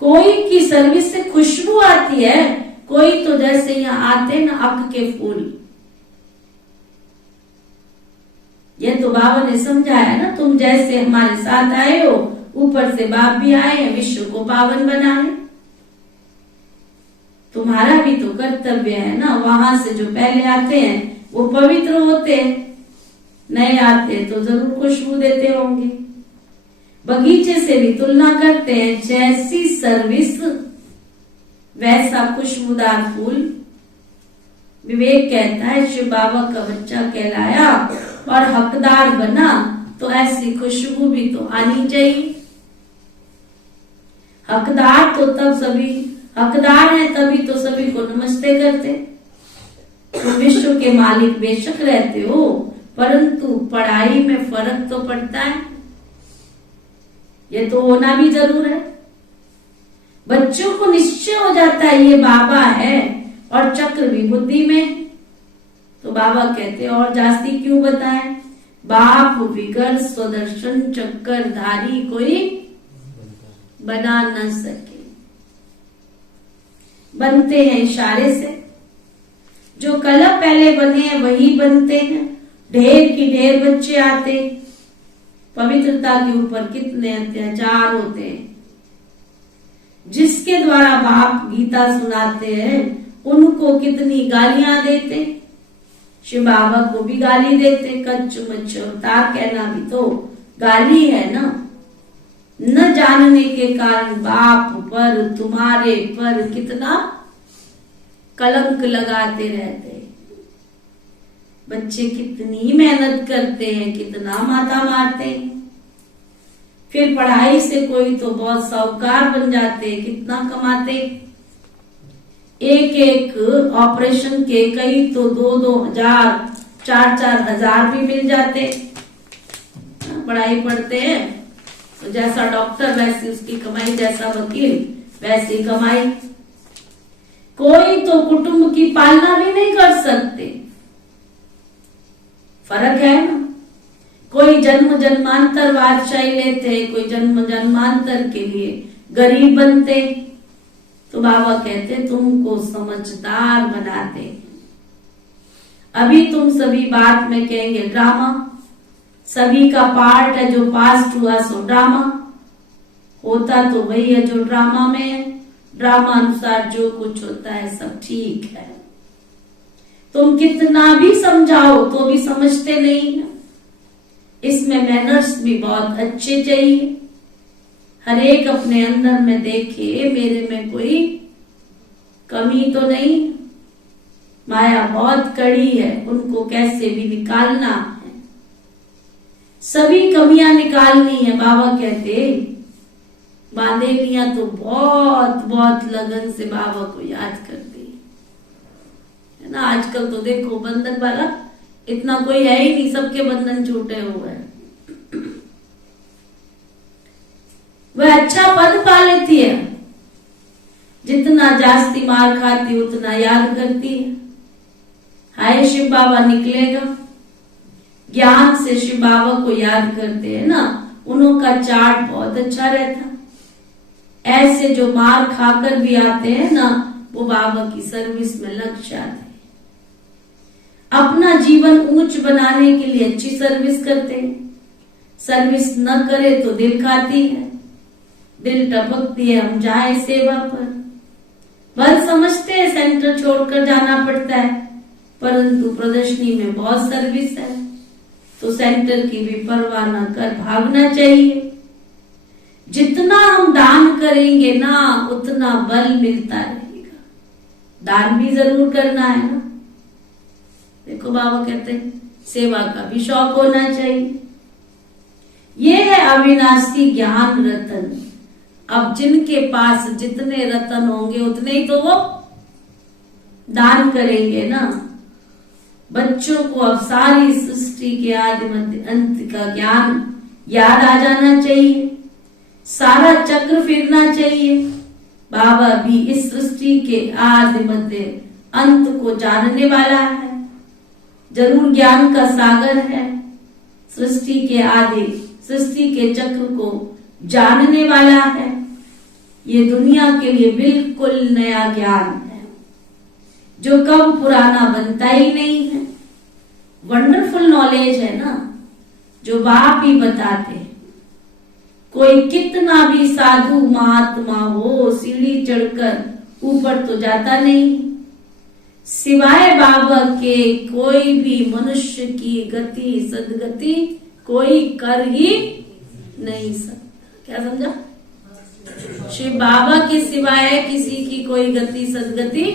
कोई की सर्विस से खुशबू आती है, कोई तो जैसे यहाँ आते ना अक के फूल। ये तो बाबा ने समझाया ना, तुम जैसे हमारे साथ आए हो, ऊपर से बाप भी आए हैं विश्व को पावन बनाने। तुम्हारा भी तो कर्तव्य है ना। वहां से जो पहले आते हैं वो पवित्र होते हैं, नए आते हैं तो जरूर खुशबू देते होंगे। बगीचे से भी तुलना करते हैं, जैसी सर्विस वैसा खुशबूदार फूल। विवेक कहता है शिव बाबा का बच्चा कहलाया और हकदार बना तो ऐसी खुशबू भी तो आनी चाहिए। हकदार तो तब सभी हकदार है, तभी तो सभी को नमस्ते करते। तो विश्व के मालिक बेशक रहते हो, परंतु पढ़ाई में फर्क तो पड़ता है, ये तो होना भी जरूर है। बच्चों को निश्चय हो जाता है ये बाबा है, और चक्र भी बुद्धि में। तो बाबा कहते और जास्ती क्यों बताएं, बाप विगर स्वदर्शन चक्कर धारी कोई बना न सके। बनते हैं इशारे से, जो कलह पहले बने हैं वही बनते हैं। ढेर की ढेर बच्चे आते, पवित्रता के ऊपर कितने अत्याचार होते हैं। जिसके द्वारा बाप गीता सुनाते हैं उनको कितनी गालियां देते। शिव बाबा को भी गाली देते, कच्च मच्छ अवतार कहना भी तो गाली है ना। न जानने के कारण बाप पर तुम्हारे पर कितना कलंक लगाते रहते। बच्चे कितनी मेहनत करते हैं, कितना माथा मारते हैं, फिर पढ़ाई से कोई तो बहुत साहूकार बन जाते, कितना कमाते। एक एक ऑपरेशन के कई तो 2-2 हजार 4-4 हजार भी मिल जाते। पढ़ाई पढ़ते हैं तो जैसा डॉक्टर वैसी उसकी कमाई, जैसा वकील वैसी कमाई। कोई तो कुटुंब की पालना भी नहीं कर सकते, फर्क है ना। कोई जन्म जन्मांतर बादशाही लेते, कोई जन्म जन्मांतर के लिए गरीब बनते। तो बाबा कहते तुमको समझदार बनाते। अभी तुम सभी बात में कहेंगे ड्रामा, सभी का पार्ट है। जो पास्ट हुआ सो ड्रामा होता तो वही है जो ड्रामा में है। ड्रामा अनुसार जो कुछ होता है सब ठीक है। तुम कितना भी समझाओ तो भी समझते नहीं है। इसमें मैनर्स भी बहुत अच्छे चाहिए। हर एक अपने अंदर में देखे मेरे में कोई कमी तो नहीं। माया बहुत कड़ी है, उनको कैसे भी निकालना है। सभी कमियां निकालनी है। बाबा कहते बांधेलियां तो बहुत बहुत लगन से बाबा को याद करती है ना। आजकल तो देखो बंधन वाला इतना कोई है ही नहीं, सबके बंधन छूटे हुए हैं। वह अच्छा पद पा लेती है, जितना जास्ती मार खाती उतना याद करती है। हाय शिव बाबा निकलेगा, ज्ञान से शिव बाबा को याद करते हैं ना, उनका चार्ट बहुत अच्छा रहता। ऐसे जो मार खाकर भी आते हैं ना, वो बाबा की सर्विस में लग जाते हैं। अपना जीवन ऊंच बनाने के लिए अच्छी सर्विस करते हैं। सर्विस न करे तो दिल खाती है, दिल टपकती है हम जाए सेवा पर। बल समझते हैं सेंटर छोड़कर जाना पड़ता है, परंतु प्रदर्शनी में बहुत सर्विस है। तो सेंटर की भी परवाह न कर भागना चाहिए। जितना हम दान करेंगे ना उतना बल मिलता रहेगा। दान भी जरूर करना है ना। देखो बाबा कहते हैं सेवा का भी शौक होना चाहिए। ये है अविनाशी ज्ञान रतन। अब जिनके पास जितने रतन होंगे उतने ही तो वो दान करेंगे ना। बच्चों को अब सारी सृष्टि के आदि मध्य अंत का ज्ञान याद आ जाना चाहिए। सारा चक्र फिरना चाहिए। बाबा भी इस सृष्टि के आदि मध्य अंत को जानने वाला है। जरूर ज्ञान का सागर है। सृष्टि के आदि सृष्टि के चक्र को जानने वाला है। ये दुनिया के लिए बिल्कुल नया ज्ञान है जो कब पुराना बनता ही नहीं है। वंडरफुल नॉलेज है ना जो बाप ही बताते हैं। कोई कितना भी साधु महात्मा हो सीढ़ी चढ़कर ऊपर तो जाता नहीं। सिवाय बाबा के कोई भी मनुष्य की गति सदगति कोई कर ही नहीं सकता। क्या समझा? श्री बाबा के सिवाय किसी की कोई गति सदगति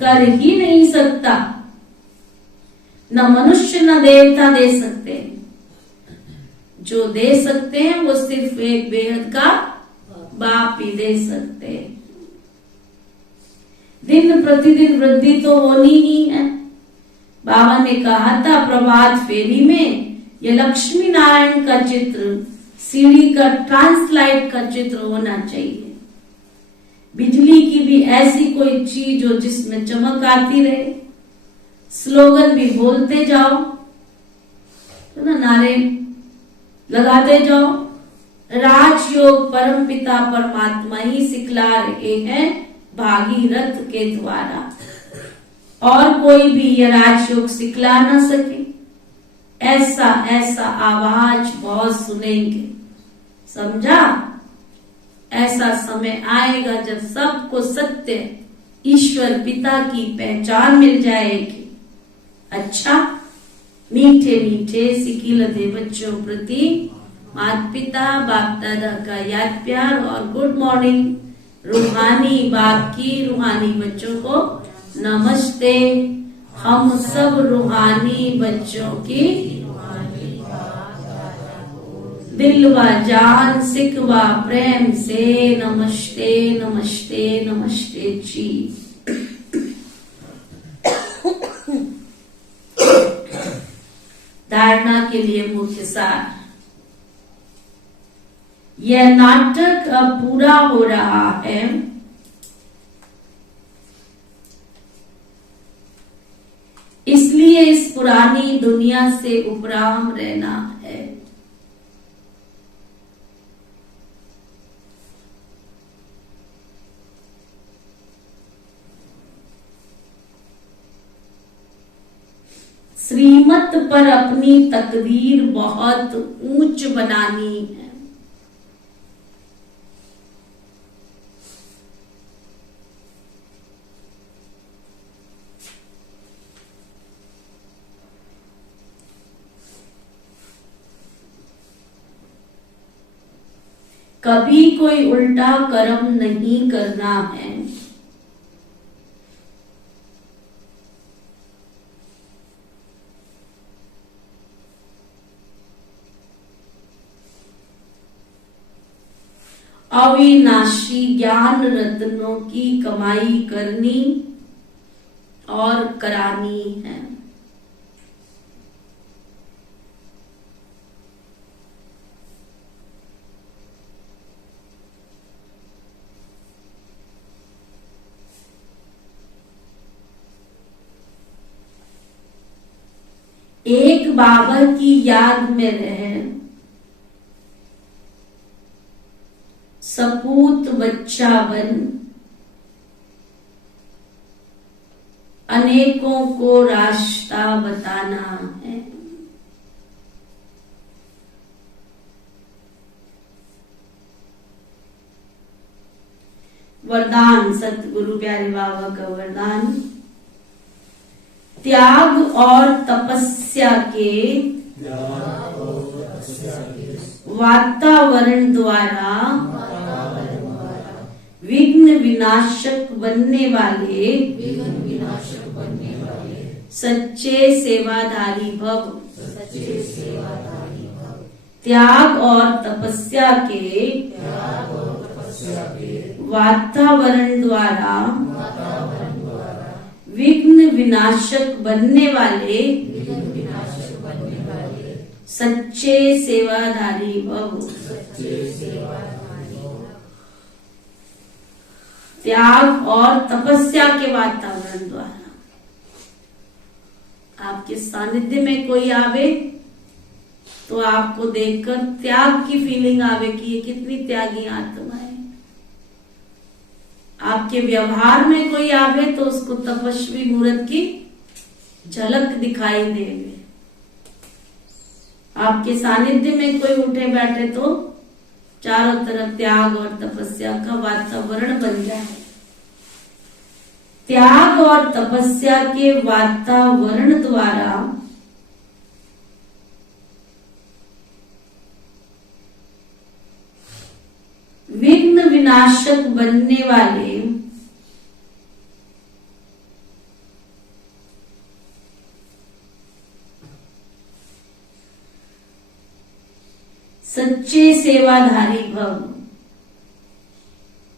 कर ही नहीं सकता। न मनुष्य न देवता दे सकते। जो दे सकते हैं वो सिर्फ एक बेहद का बाप ही दे सकते हैं। दिन प्रतिदिन वृद्धि तो होनी ही है। बाबा ने कहा था प्रभात फेरी में ये लक्ष्मी नारायण का चित्र सीढ़ी का ट्रांसलाइट का चित्र होना चाहिए। बिजली की भी ऐसी कोई चीज हो जिसमें चमक आती रहे। स्लोगन भी बोलते जाओ तो ना नारे लगाते जाओ। राजयोग परमपिता परमात्मा ही सिखला रहे हैं भागीरथ के द्वारा। और कोई भी ये राजयोग सिखला ना सके। ऐसा ऐसा आवाज बहुत सुनेंगे। समझा? ऐसा समय आएगा जब सबको सत्य ईश्वर पिता की पहचान मिल जाएगी। अच्छा, मीठे मीठे सिकिलते बच्चों प्रति माता पिता बाप दादा का याद प्यार और गुड मॉर्निंग। रूहानी बाप की रूहानी बच्चों को नमस्ते। हम सब रूहानी बच्चों की दिल व जान सिक व प्रेम से नमस्ते नमस्ते नमस्ते जी। धारणा के लिए मुख्य सार। यह नाटक अब पूरा हो रहा है। इसलिए इस पुरानी दुनिया से उपराम रहना है। श्रीमत पर अपनी तकदीर बहुत ऊंच बनानी है। कभी कोई उल्टा कर्म नहीं करना है। अविनाशी ज्ञान रत्नों की कमाई करनी और करानी है। एक बाबा की याद में रहे सपूत बच्चा बन अनेकों को रास्ता बताना है। वरदान सतगुरु प्यारे बाबा का वरदान। त्याग और तपस्या के वातावरण द्वारा विघ्न विनाशक बनने वाले सच्चे सेवाधारी भव। त्याग और तपस्या के वातावरण द्वारा विघ्न विनाशक बनने वाले सच्चे सेवाधारी भव। त्याग और तपस्या के वातावरण द्वारा आपके सानिध्य में कोई आवे तो आपको देखकर त्याग की फीलिंग आवे कि ये कितनी त्यागी आत्मा है। आपके व्यवहार में कोई आवे तो उसको तपस्वी मूर्त की झलक दिखाई देवे। आपके सानिध्य में कोई उठे बैठे तो चारों तरफ त्याग और तपस्या का वातावरण बन जाए। त्याग और तपस्या के वातावरण द्वारा विघ्न विनाशक बनने वाले सच्चे सेवाधारी भव।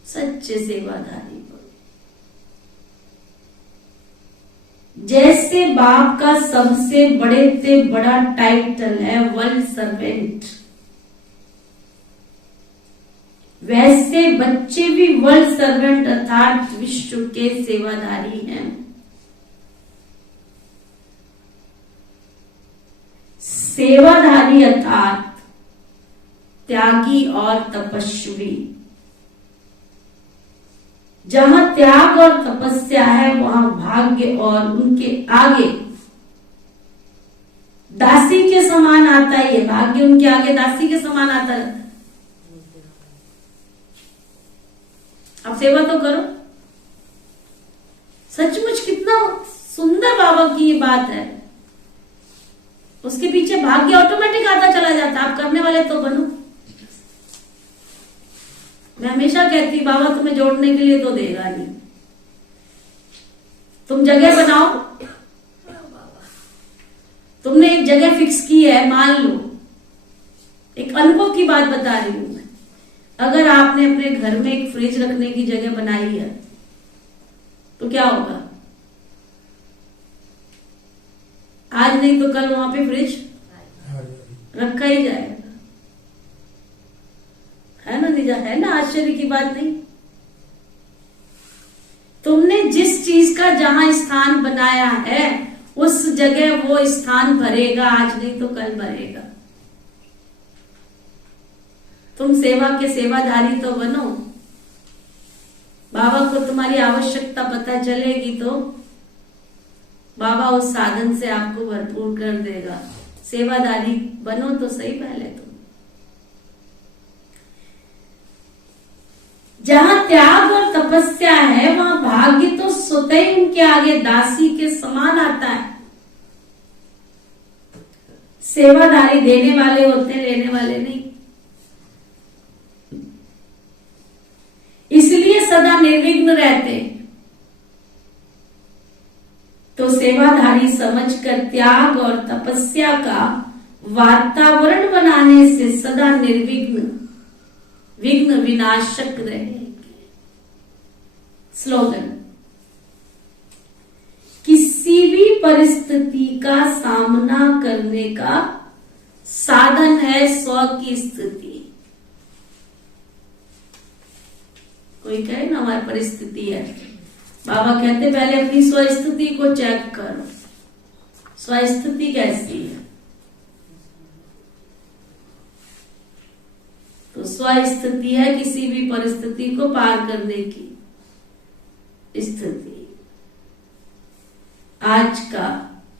सच्चे सेवाधारी भव। जैसे बाप का सबसे बड़े से बड़ा टाइटल है वर्ल्ड सर्वेंट, वैसे बच्चे भी वर्ल्ड सर्वेंट अर्थात विश्व के सेवाधारी हैं। सेवाधारी अर्थात त्यागी और तपस्वी। जहां त्याग और तपस्या है वहां भाग्य और उनके आगे दासी के समान आता ही है। भाग्य उनके आगे दासी के समान आता रहता है। आप सेवा तो करो। सचमुच कितना सुंदर बाबा की ये बात है। उसके पीछे भाग्य ऑटोमेटिक आता चला जाता है। आप करने वाले तो बनो। मैं हमेशा कहती बाबा तुम्हें जोड़ने के लिए तो देगा नहीं। तुम जगह बनाओ। तुमने एक जगह फिक्स की है, मान लो। एक अनुभव की बात बता रही हूं मैं। अगर आपने अपने घर में एक फ्रिज रखने की जगह बनाई है तो क्या होगा? आज नहीं तो कल वहां पे फ्रिज रखा ही जाएगा। है ना निजा? है ना? आश्चर्य की बात नहीं। तुमने जिस चीज का जहां स्थान बनाया है उस जगह वो स्थान भरेगा। आज नहीं तो कल भरेगा। तुम सेवा के सेवाधारी तो बनो। बाबा को तुम्हारी आवश्यकता पता चलेगी तो बाबा उस साधन से आपको भरपूर कर देगा। सेवाधारी बनो तो सही पहले तुम। जहां त्याग और तपस्या है वहां भाग्य तो स्वतः ही उनके आगे दासी के समान आता है। सेवाधारी देने वाले होते, लेने वाले नहीं। इसलिए सदा निर्विघ्न रहते। तो सेवाधारी समझकर त्याग और तपस्या का वातावरण बनाने से सदा निर्विघ्न, विघ्न विनाशक रहेंगे। स्लोगन: किसी भी परिस्थिति का सामना करने का साधन है स्व की स्थिति। कोई कहे ना हमारी परिस्थिति है, बाबा कहते पहले अपनी स्व स्थिति को चेक करो। स्व स्थिति कैसी है? तो स्व स्थिति है किसी भी परिस्थिति को पार करने की स्थिति। आज का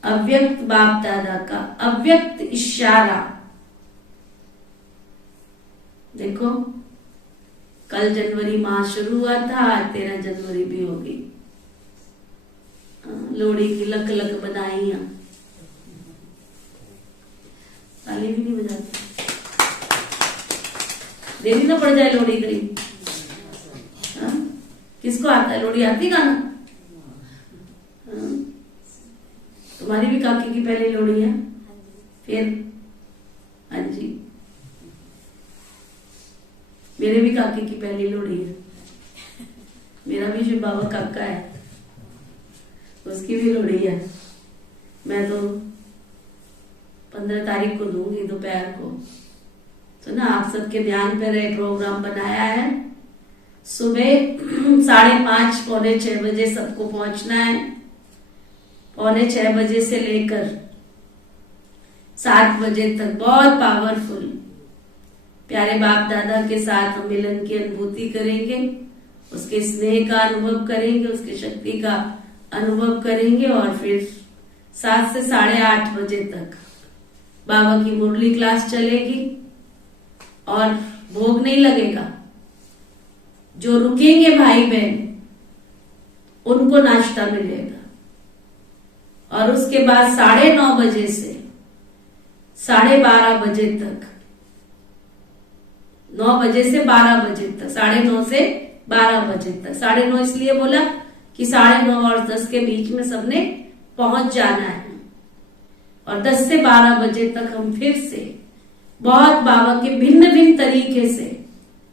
अव्यक्त बाप दादा का अव्यक्त इशारा देखो। कल जनवरी माह शुरू हुआ था, 13 जनवरी भी हो गई। लोहड़ी की लक लक बधाइयां। ताली भी नहीं बजाते, देनी ना पड़ जाए लोड़ी कहीं। हाँ? किसको आता है लोड़ी? आती गाना? हाँ? तुम्हारी भी काकी की पहली लोड़ी है? फिर हाँ जी, मेरे भी काकी की पहली लोड़ी है। मेरा भी शिव बाबा काका है, उसकी भी लोड़ी है। मैं तो 15 तारीख को दूंगी दोपहर को। तो ना आप सबके ध्यान पे रहे प्रोग्राम बनाया है। सुबह 5:30 पौने 6 बजे सबको पहुंचना है। पौने 6 बजे से लेकर 7 बजे तक बहुत पावरफुल प्यारे बाप दादा के साथ हम मिलन की अनुभूति करेंगे, उसके स्नेह का अनुभव करेंगे, उसकी शक्ति का अनुभव करेंगे। और फिर 7 से 8:30 बजे तक बाबा की मुरली क्लास चलेगी और भोग नहीं लगेगा। जो रुकेंगे भाई बहन उनको नाश्ता मिलेगा। और उसके बाद 9:30 बजे से 12:30 बजे तक, 9 बजे से 12 बजे तक, 9:30 से 12 बजे तक, 9:30 इसलिए बोला कि 9:30 और 10 के बीच में सबने पहुंच जाना है। और 10 से 12 बजे तक हम फिर से बहुत बाबा के भिन्न भिन्न तरीके से,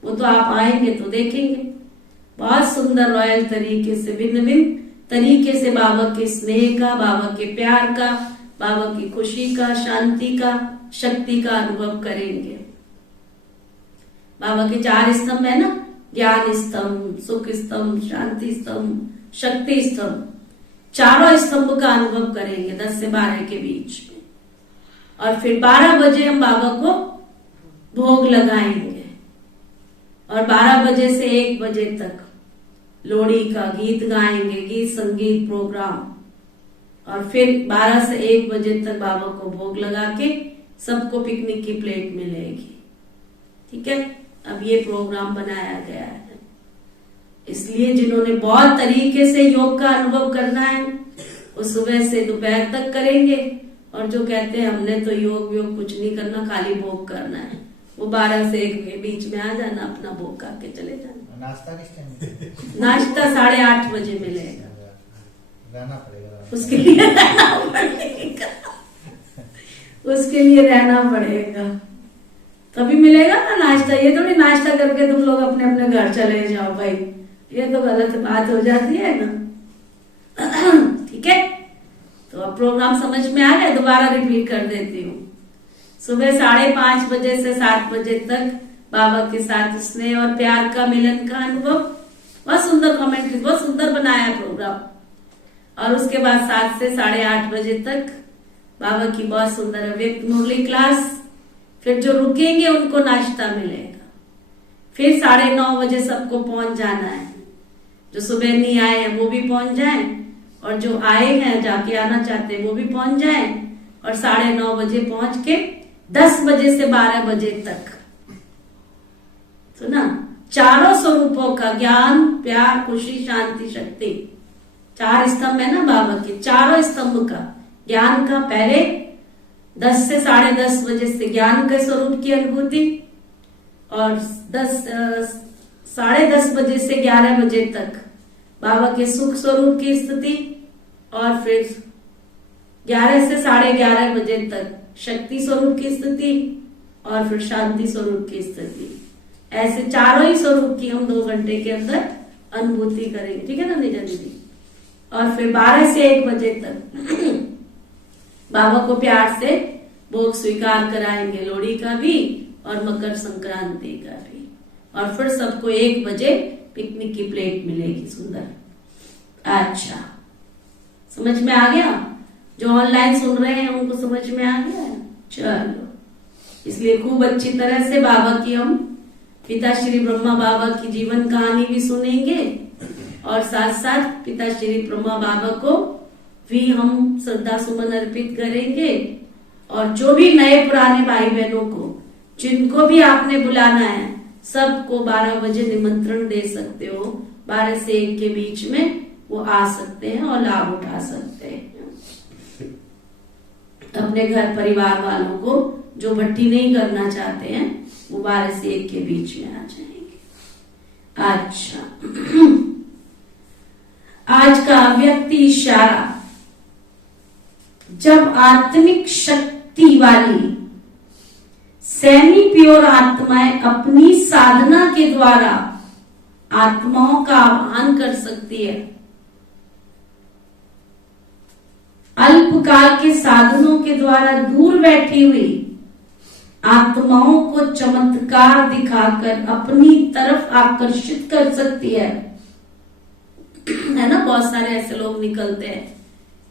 वो तो आप आएंगे तो देखेंगे, बहुत सुंदर रॉयल तरीके से, भिन्न भिन्न तरीके से बाबा के स्नेह का, बाबा के प्यार का, बाबा की खुशी का, शांति का, शक्ति का अनुभव करेंगे। बाबा के 4 स्तंभ है ना, ज्ञान स्तंभ, सुख स्तंभ, शांति स्तंभ, शक्ति स्तंभ, चारों स्तंभ का अनुभव करेंगे 10 से 12 के बीच में। और फिर 12 बजे हम बाबा को भोग लगाएंगे। और 12 बजे से 1 बजे तक लोहड़ी का गीत गाएंगे, गीत संगीत प्रोग्राम। और फिर 12 से 1 बजे तक बाबा को भोग लगा के सबको पिकनिक की प्लेट मिलेगी। ठीक है, अब ये प्रोग्राम बनाया गया है। इसलिए जिन्होंने बहुत तरीके से योग का अनुभव करना है वो सुबह से दोपहर तक करेंगे। और जो कहते हैं हमने तो योग कुछ नहीं करना, खाली भोग करना है, वो 12 से 1 के बीच में आ जाना, अपना भोग खा के चले जाना। नाश्ता किस टाइम? नाश्ता 8:30 बजे मिलेगा। रहना पड़ेगा, उसके लिए रहना पड़ेगा, उसके लिए रहना पड़ेगा, तभी मिलेगा ना नाश्ता। ये थोड़ी नाश्ता करके तुम लोग अपने अपने घर चले जाओ भाई, ये तो गलत बात हो जाती है ना। ठीक है, तो अब प्रोग्राम समझ में आ गया? दोबारा रिपीट कर देती हूँ। सुबह 5:30 बजे से 7 बजे तक बाबा के साथ स्नेह और प्यार का मिलन का अनुभव। बहुत सुंदर कमेंट्री, बहुत सुंदर बनाया प्रोग्राम। और उसके बाद 7 से 8:30 बजे तक बाबा की बहुत सुंदर अव्यक्त मुरली क्लास। फिर जो रुकेंगे उनको नाश्ता मिलेगा। फिर 9:30 बजे सबको पहुंच जाना है। जो सुबह नहीं आए हैं वो भी पहुंच जाएं, और जो आए हैं जाके आना चाहते हैं वो भी पहुंच जाएं। और 9:30 बजे पहुंच के 10 बजे से 12 बजे तक, तो ना, चारों स्वरूपों का ज्ञान, प्यार, खुशी, शांति, शक्ति, 4 स्तंभ है ना बाबा के, चारों स्तंभ का ज्ञान का पहले 10 से 10:30 बजे से ज्ञान के स्वरूप की अनुभूति। और 10 बजे से 11 बजे तक बाबा के सुख स्वरूप की स्थिति। और फिर 11 से 11:30 बजे तक शक्ति स्वरूप की स्थिति। और फिर शांति स्वरूप की स्थिति। ऐसे चारों ही स्वरूप की हम 2 घंटे के अंदर अनुभूति करेंगे। ठीक है ना निजा दीदी? और फिर 12 से 1 बजे तक बाबा को प्यार से भोग स्वीकार कराएंगे, लोहड़ी का भी और मकर संक्रांति का भी। और फिर सबको 1 बजे पिकनिक की प्लेट मिलेगी सुंदर। अच्छा, समझ में आ गया? जो ऑनलाइन सुन रहे हैं उनको समझ में आ गया? चलो, इसलिए खूब अच्छी तरह से बाबा की हम पिता श्री ब्रह्मा बाबा की जीवन कहानी भी सुनेंगे। और साथ साथ पिता श्री ब्रह्मा बाबा को भी हम श्रद्धा सुमन अर्पित करेंगे। और जो भी नए पुराने भाई बहनों को, जिनको भी आपने बुलाना है, सबको 12 बजे निमंत्रण दे सकते हो। 12 से 1 के बीच में वो आ सकते हैं और लाभ उठा सकते हैं। अपने घर परिवार वालों को जो भट्टी नहीं करना चाहते हैं वो 12 से 1 के बीच में आ जाएंगे। अच्छा, आज का व्यक्ति इशारा। जब आत्मिक शक्ति वाली सेमी प्योर आत्माएं अपनी साधना के द्वारा आत्माओं का आह्वान कर सकती है, अल्पकाल के साधनों के द्वारा दूर बैठी हुई आत्माओं को चमत्कार दिखाकर अपनी तरफ आकर्षित कर सकती है ना। बहुत सारे ऐसे लोग निकलते हैं,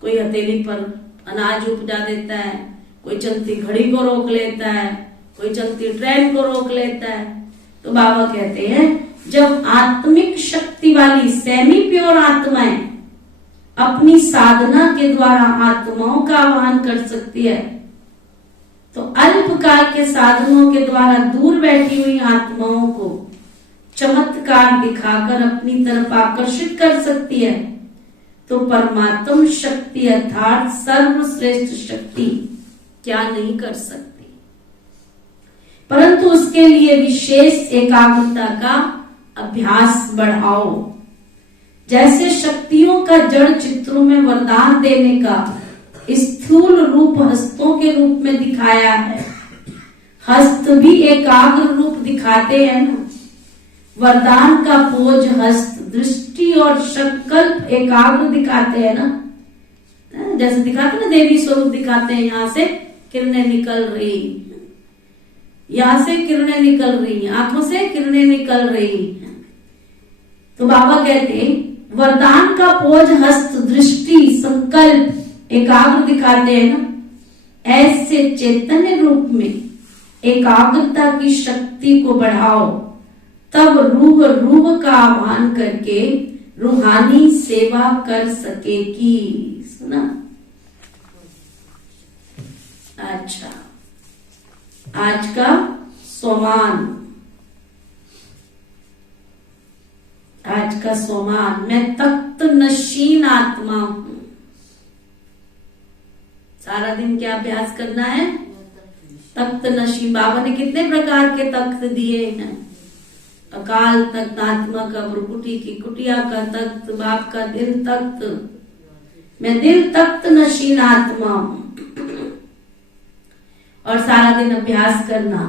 कोई हथेली पर अनाज उपजा देता है, कोई चलती घड़ी को रोक लेता है, कोई चलती ट्रेन को रोक लेता है। तो बाबा कहते हैं जब आत्मिक शक्ति वाली सेमी प्योर आत्माएं अपनी साधना के द्वारा आत्माओं का आह्वान कर सकती है, तो अल्पकाल के साधनों के द्वारा दूर बैठी हुई आत्माओं को चमत्कार दिखाकर अपनी तरफ आकर्षित कर सकती है। तो परमात्म शक्ति अर्थात सर्वश्रेष्ठ शक्ति क्या नहीं कर सकती, परंतु उसके लिए विशेष एकाग्रता का अभ्यास बढ़ाओ। जैसे शक्तियों का जड़ चित्रों में वरदान देने का स्थूल रूप हस्तों के रूप में दिखाया है, हस्त भी एकाग्र रूप दिखाते हैं ना। वरदान का पोज हस्त दृष्टि और संकल्प एकाग्र दिखाते हैं ना, जैसे दिखाते ना देवी स्वरूप दिखाते हैं। यहाँ से किरणें निकल रही, यहाँ से किरणें निकल रही, आंखों से किरणें निकल रही। तो बाबा कहते हैं वरदान का पोज हस्त दृष्टि संकल्प एकाग्र दिखाते हैं ना। ऐसे चैतन्य रूप में एकाग्रता की शक्ति को बढ़ाओ, तब रूह का आह्वान करके रूहानी सेवा कर सकेगी। सुना? अच्छा, आज का सोमान, आज का सोमान। मैं तख्त नशीन आत्मा हूं। सारा दिन क्या अभ्यास करना है? तख्त नशीन। बाबा ने कितने प्रकार के तख्त दिए हैं? अकाल तख्त, आत्मा का भ्रुकुटी की कुटिया का तख्त, बाप का दिल तख्त। मैं दिल तख्त नशीन आत्मा हूं। और सारा दिन अभ्यास करना।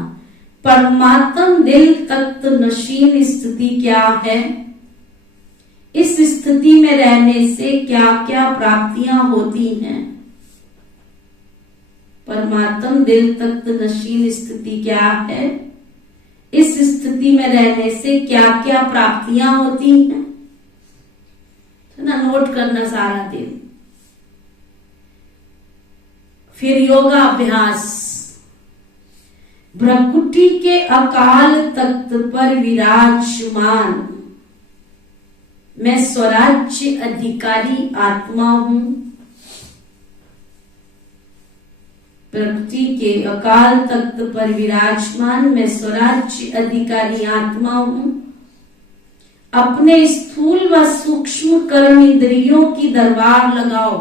परमात्म दिल तख्त नशीन स्थिति क्या है? इस स्थिति में रहने से क्या क्या प्राप्तियां होती हैं? परमात्म दिल तख्त नशीन स्थिति क्या है? इस स्थिति में रहने से क्या क्या प्राप्तियां होती हैं? तो ना नोट करना सारा दिन। फिर योगा अभ्यास। भ्रकुटी के अकाल तख्त पर विराजमान मैं स्वराज्य अधिकारी आत्मा हूं। प्रकृति के अकाल तख्त पर विराजमान मैं स्वराज्य अधिकारी आत्मा हूं। अपने स्थूल व सूक्ष्म कर्म इंद्रियों की दरबार लगाओ।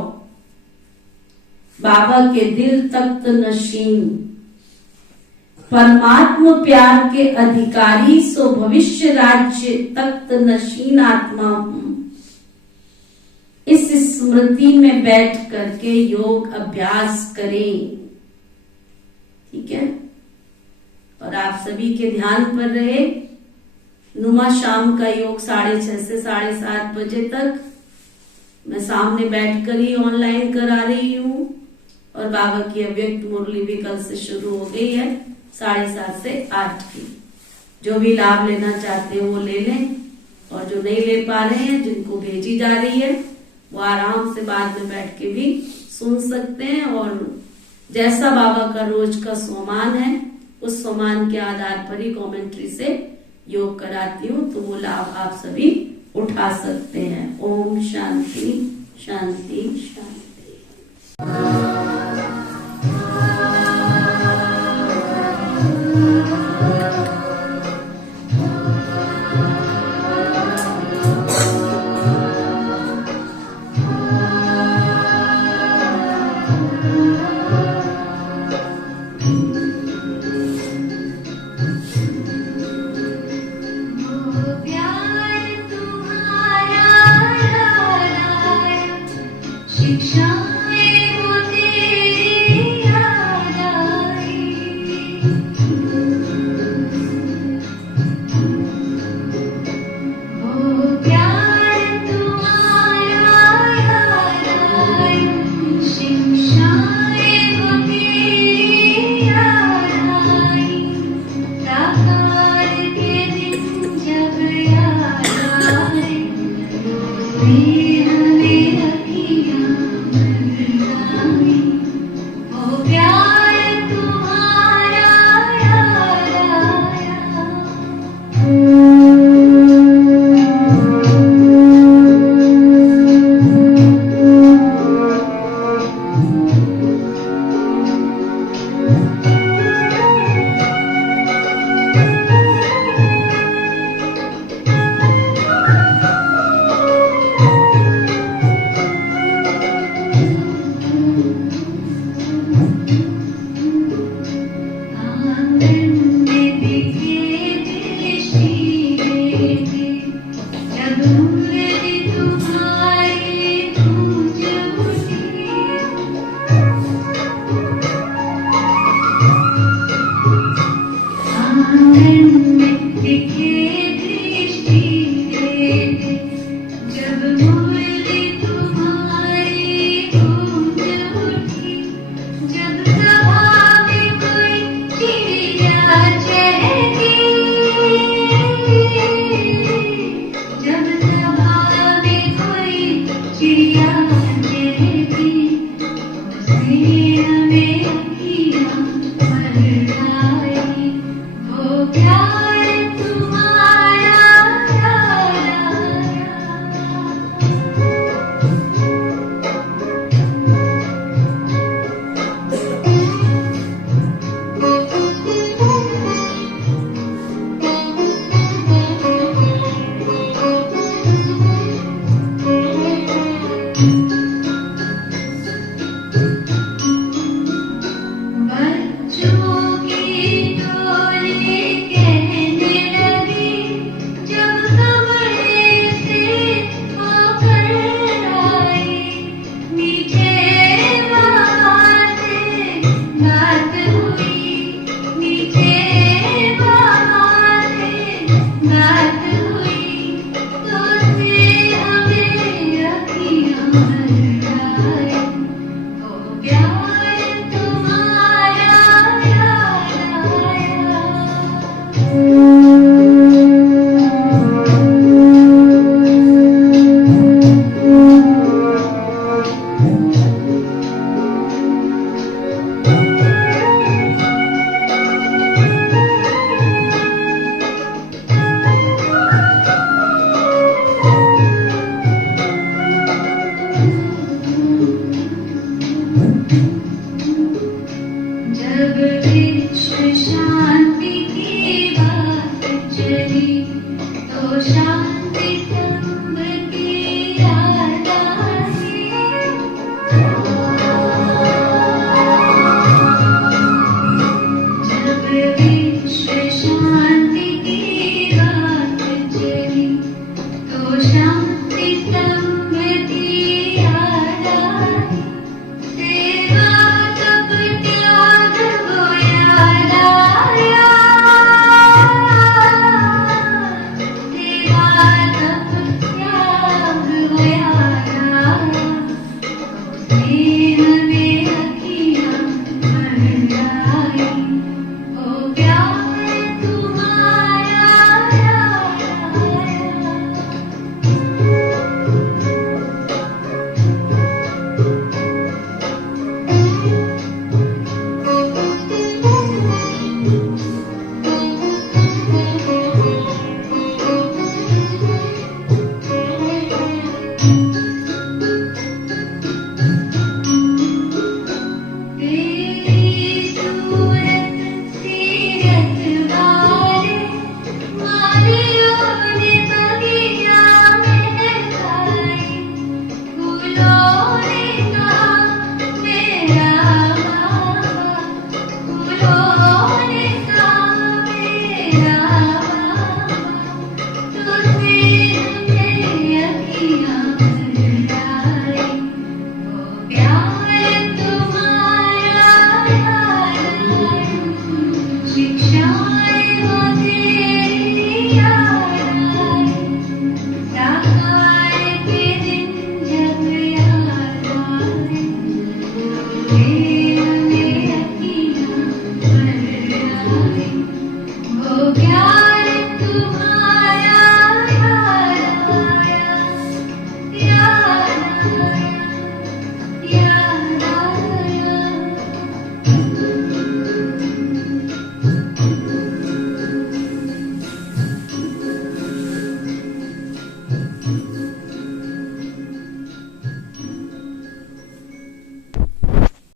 बाबा के दिल तख्त नशीन परमात्म प्यार के अधिकारी सो भविष्य राज्य तख्त नशीन आत्मा हूं। इस स्मृति में बैठ करके योग अभ्यास करें। ठीक है? और आप सभी के ध्यान पर रहे नुमा शाम का योग 6:30 से 7:30 बजे तक मैं सामने बैठकर ही ऑनलाइन करा रही हूँ। और बाबा की अव्यक्त मुरली भी कल से शुरू हो गई है 7:30 से 8 की। जो भी लाभ लेना चाहते हैं वो ले लें, और जो नहीं ले पा रहे हैं, जिनको भेजी जा रही है, वो आराम से बाद में बैठ के भी सुन सकते हैं। और जैसा बाबा का रोज का सोमान है, उस सोमान के आधार पर ही कमेंट्री से योग कराती हूँ, तो वो लाभ आप सभी उठा सकते हैं। ओम शांति शांति शांति। स्नेह में अखियाँ भर आई, ओ प्यार तुम्हारा याद आया। आंगन में दिखे दृष्टि देते, जब उंगली तुम्हारी गूंज उठी। आंगन में दिखे दृष्टि देते, जब उंगली तुम्हारी गूंज उठी। जब सभा में कोई चिड़िया चहकी, जब सभा में कोई चिड़िया चहकी, तो स्नेह में अखियाँ भर आई, वो प्यार तुम्हारा याद आया।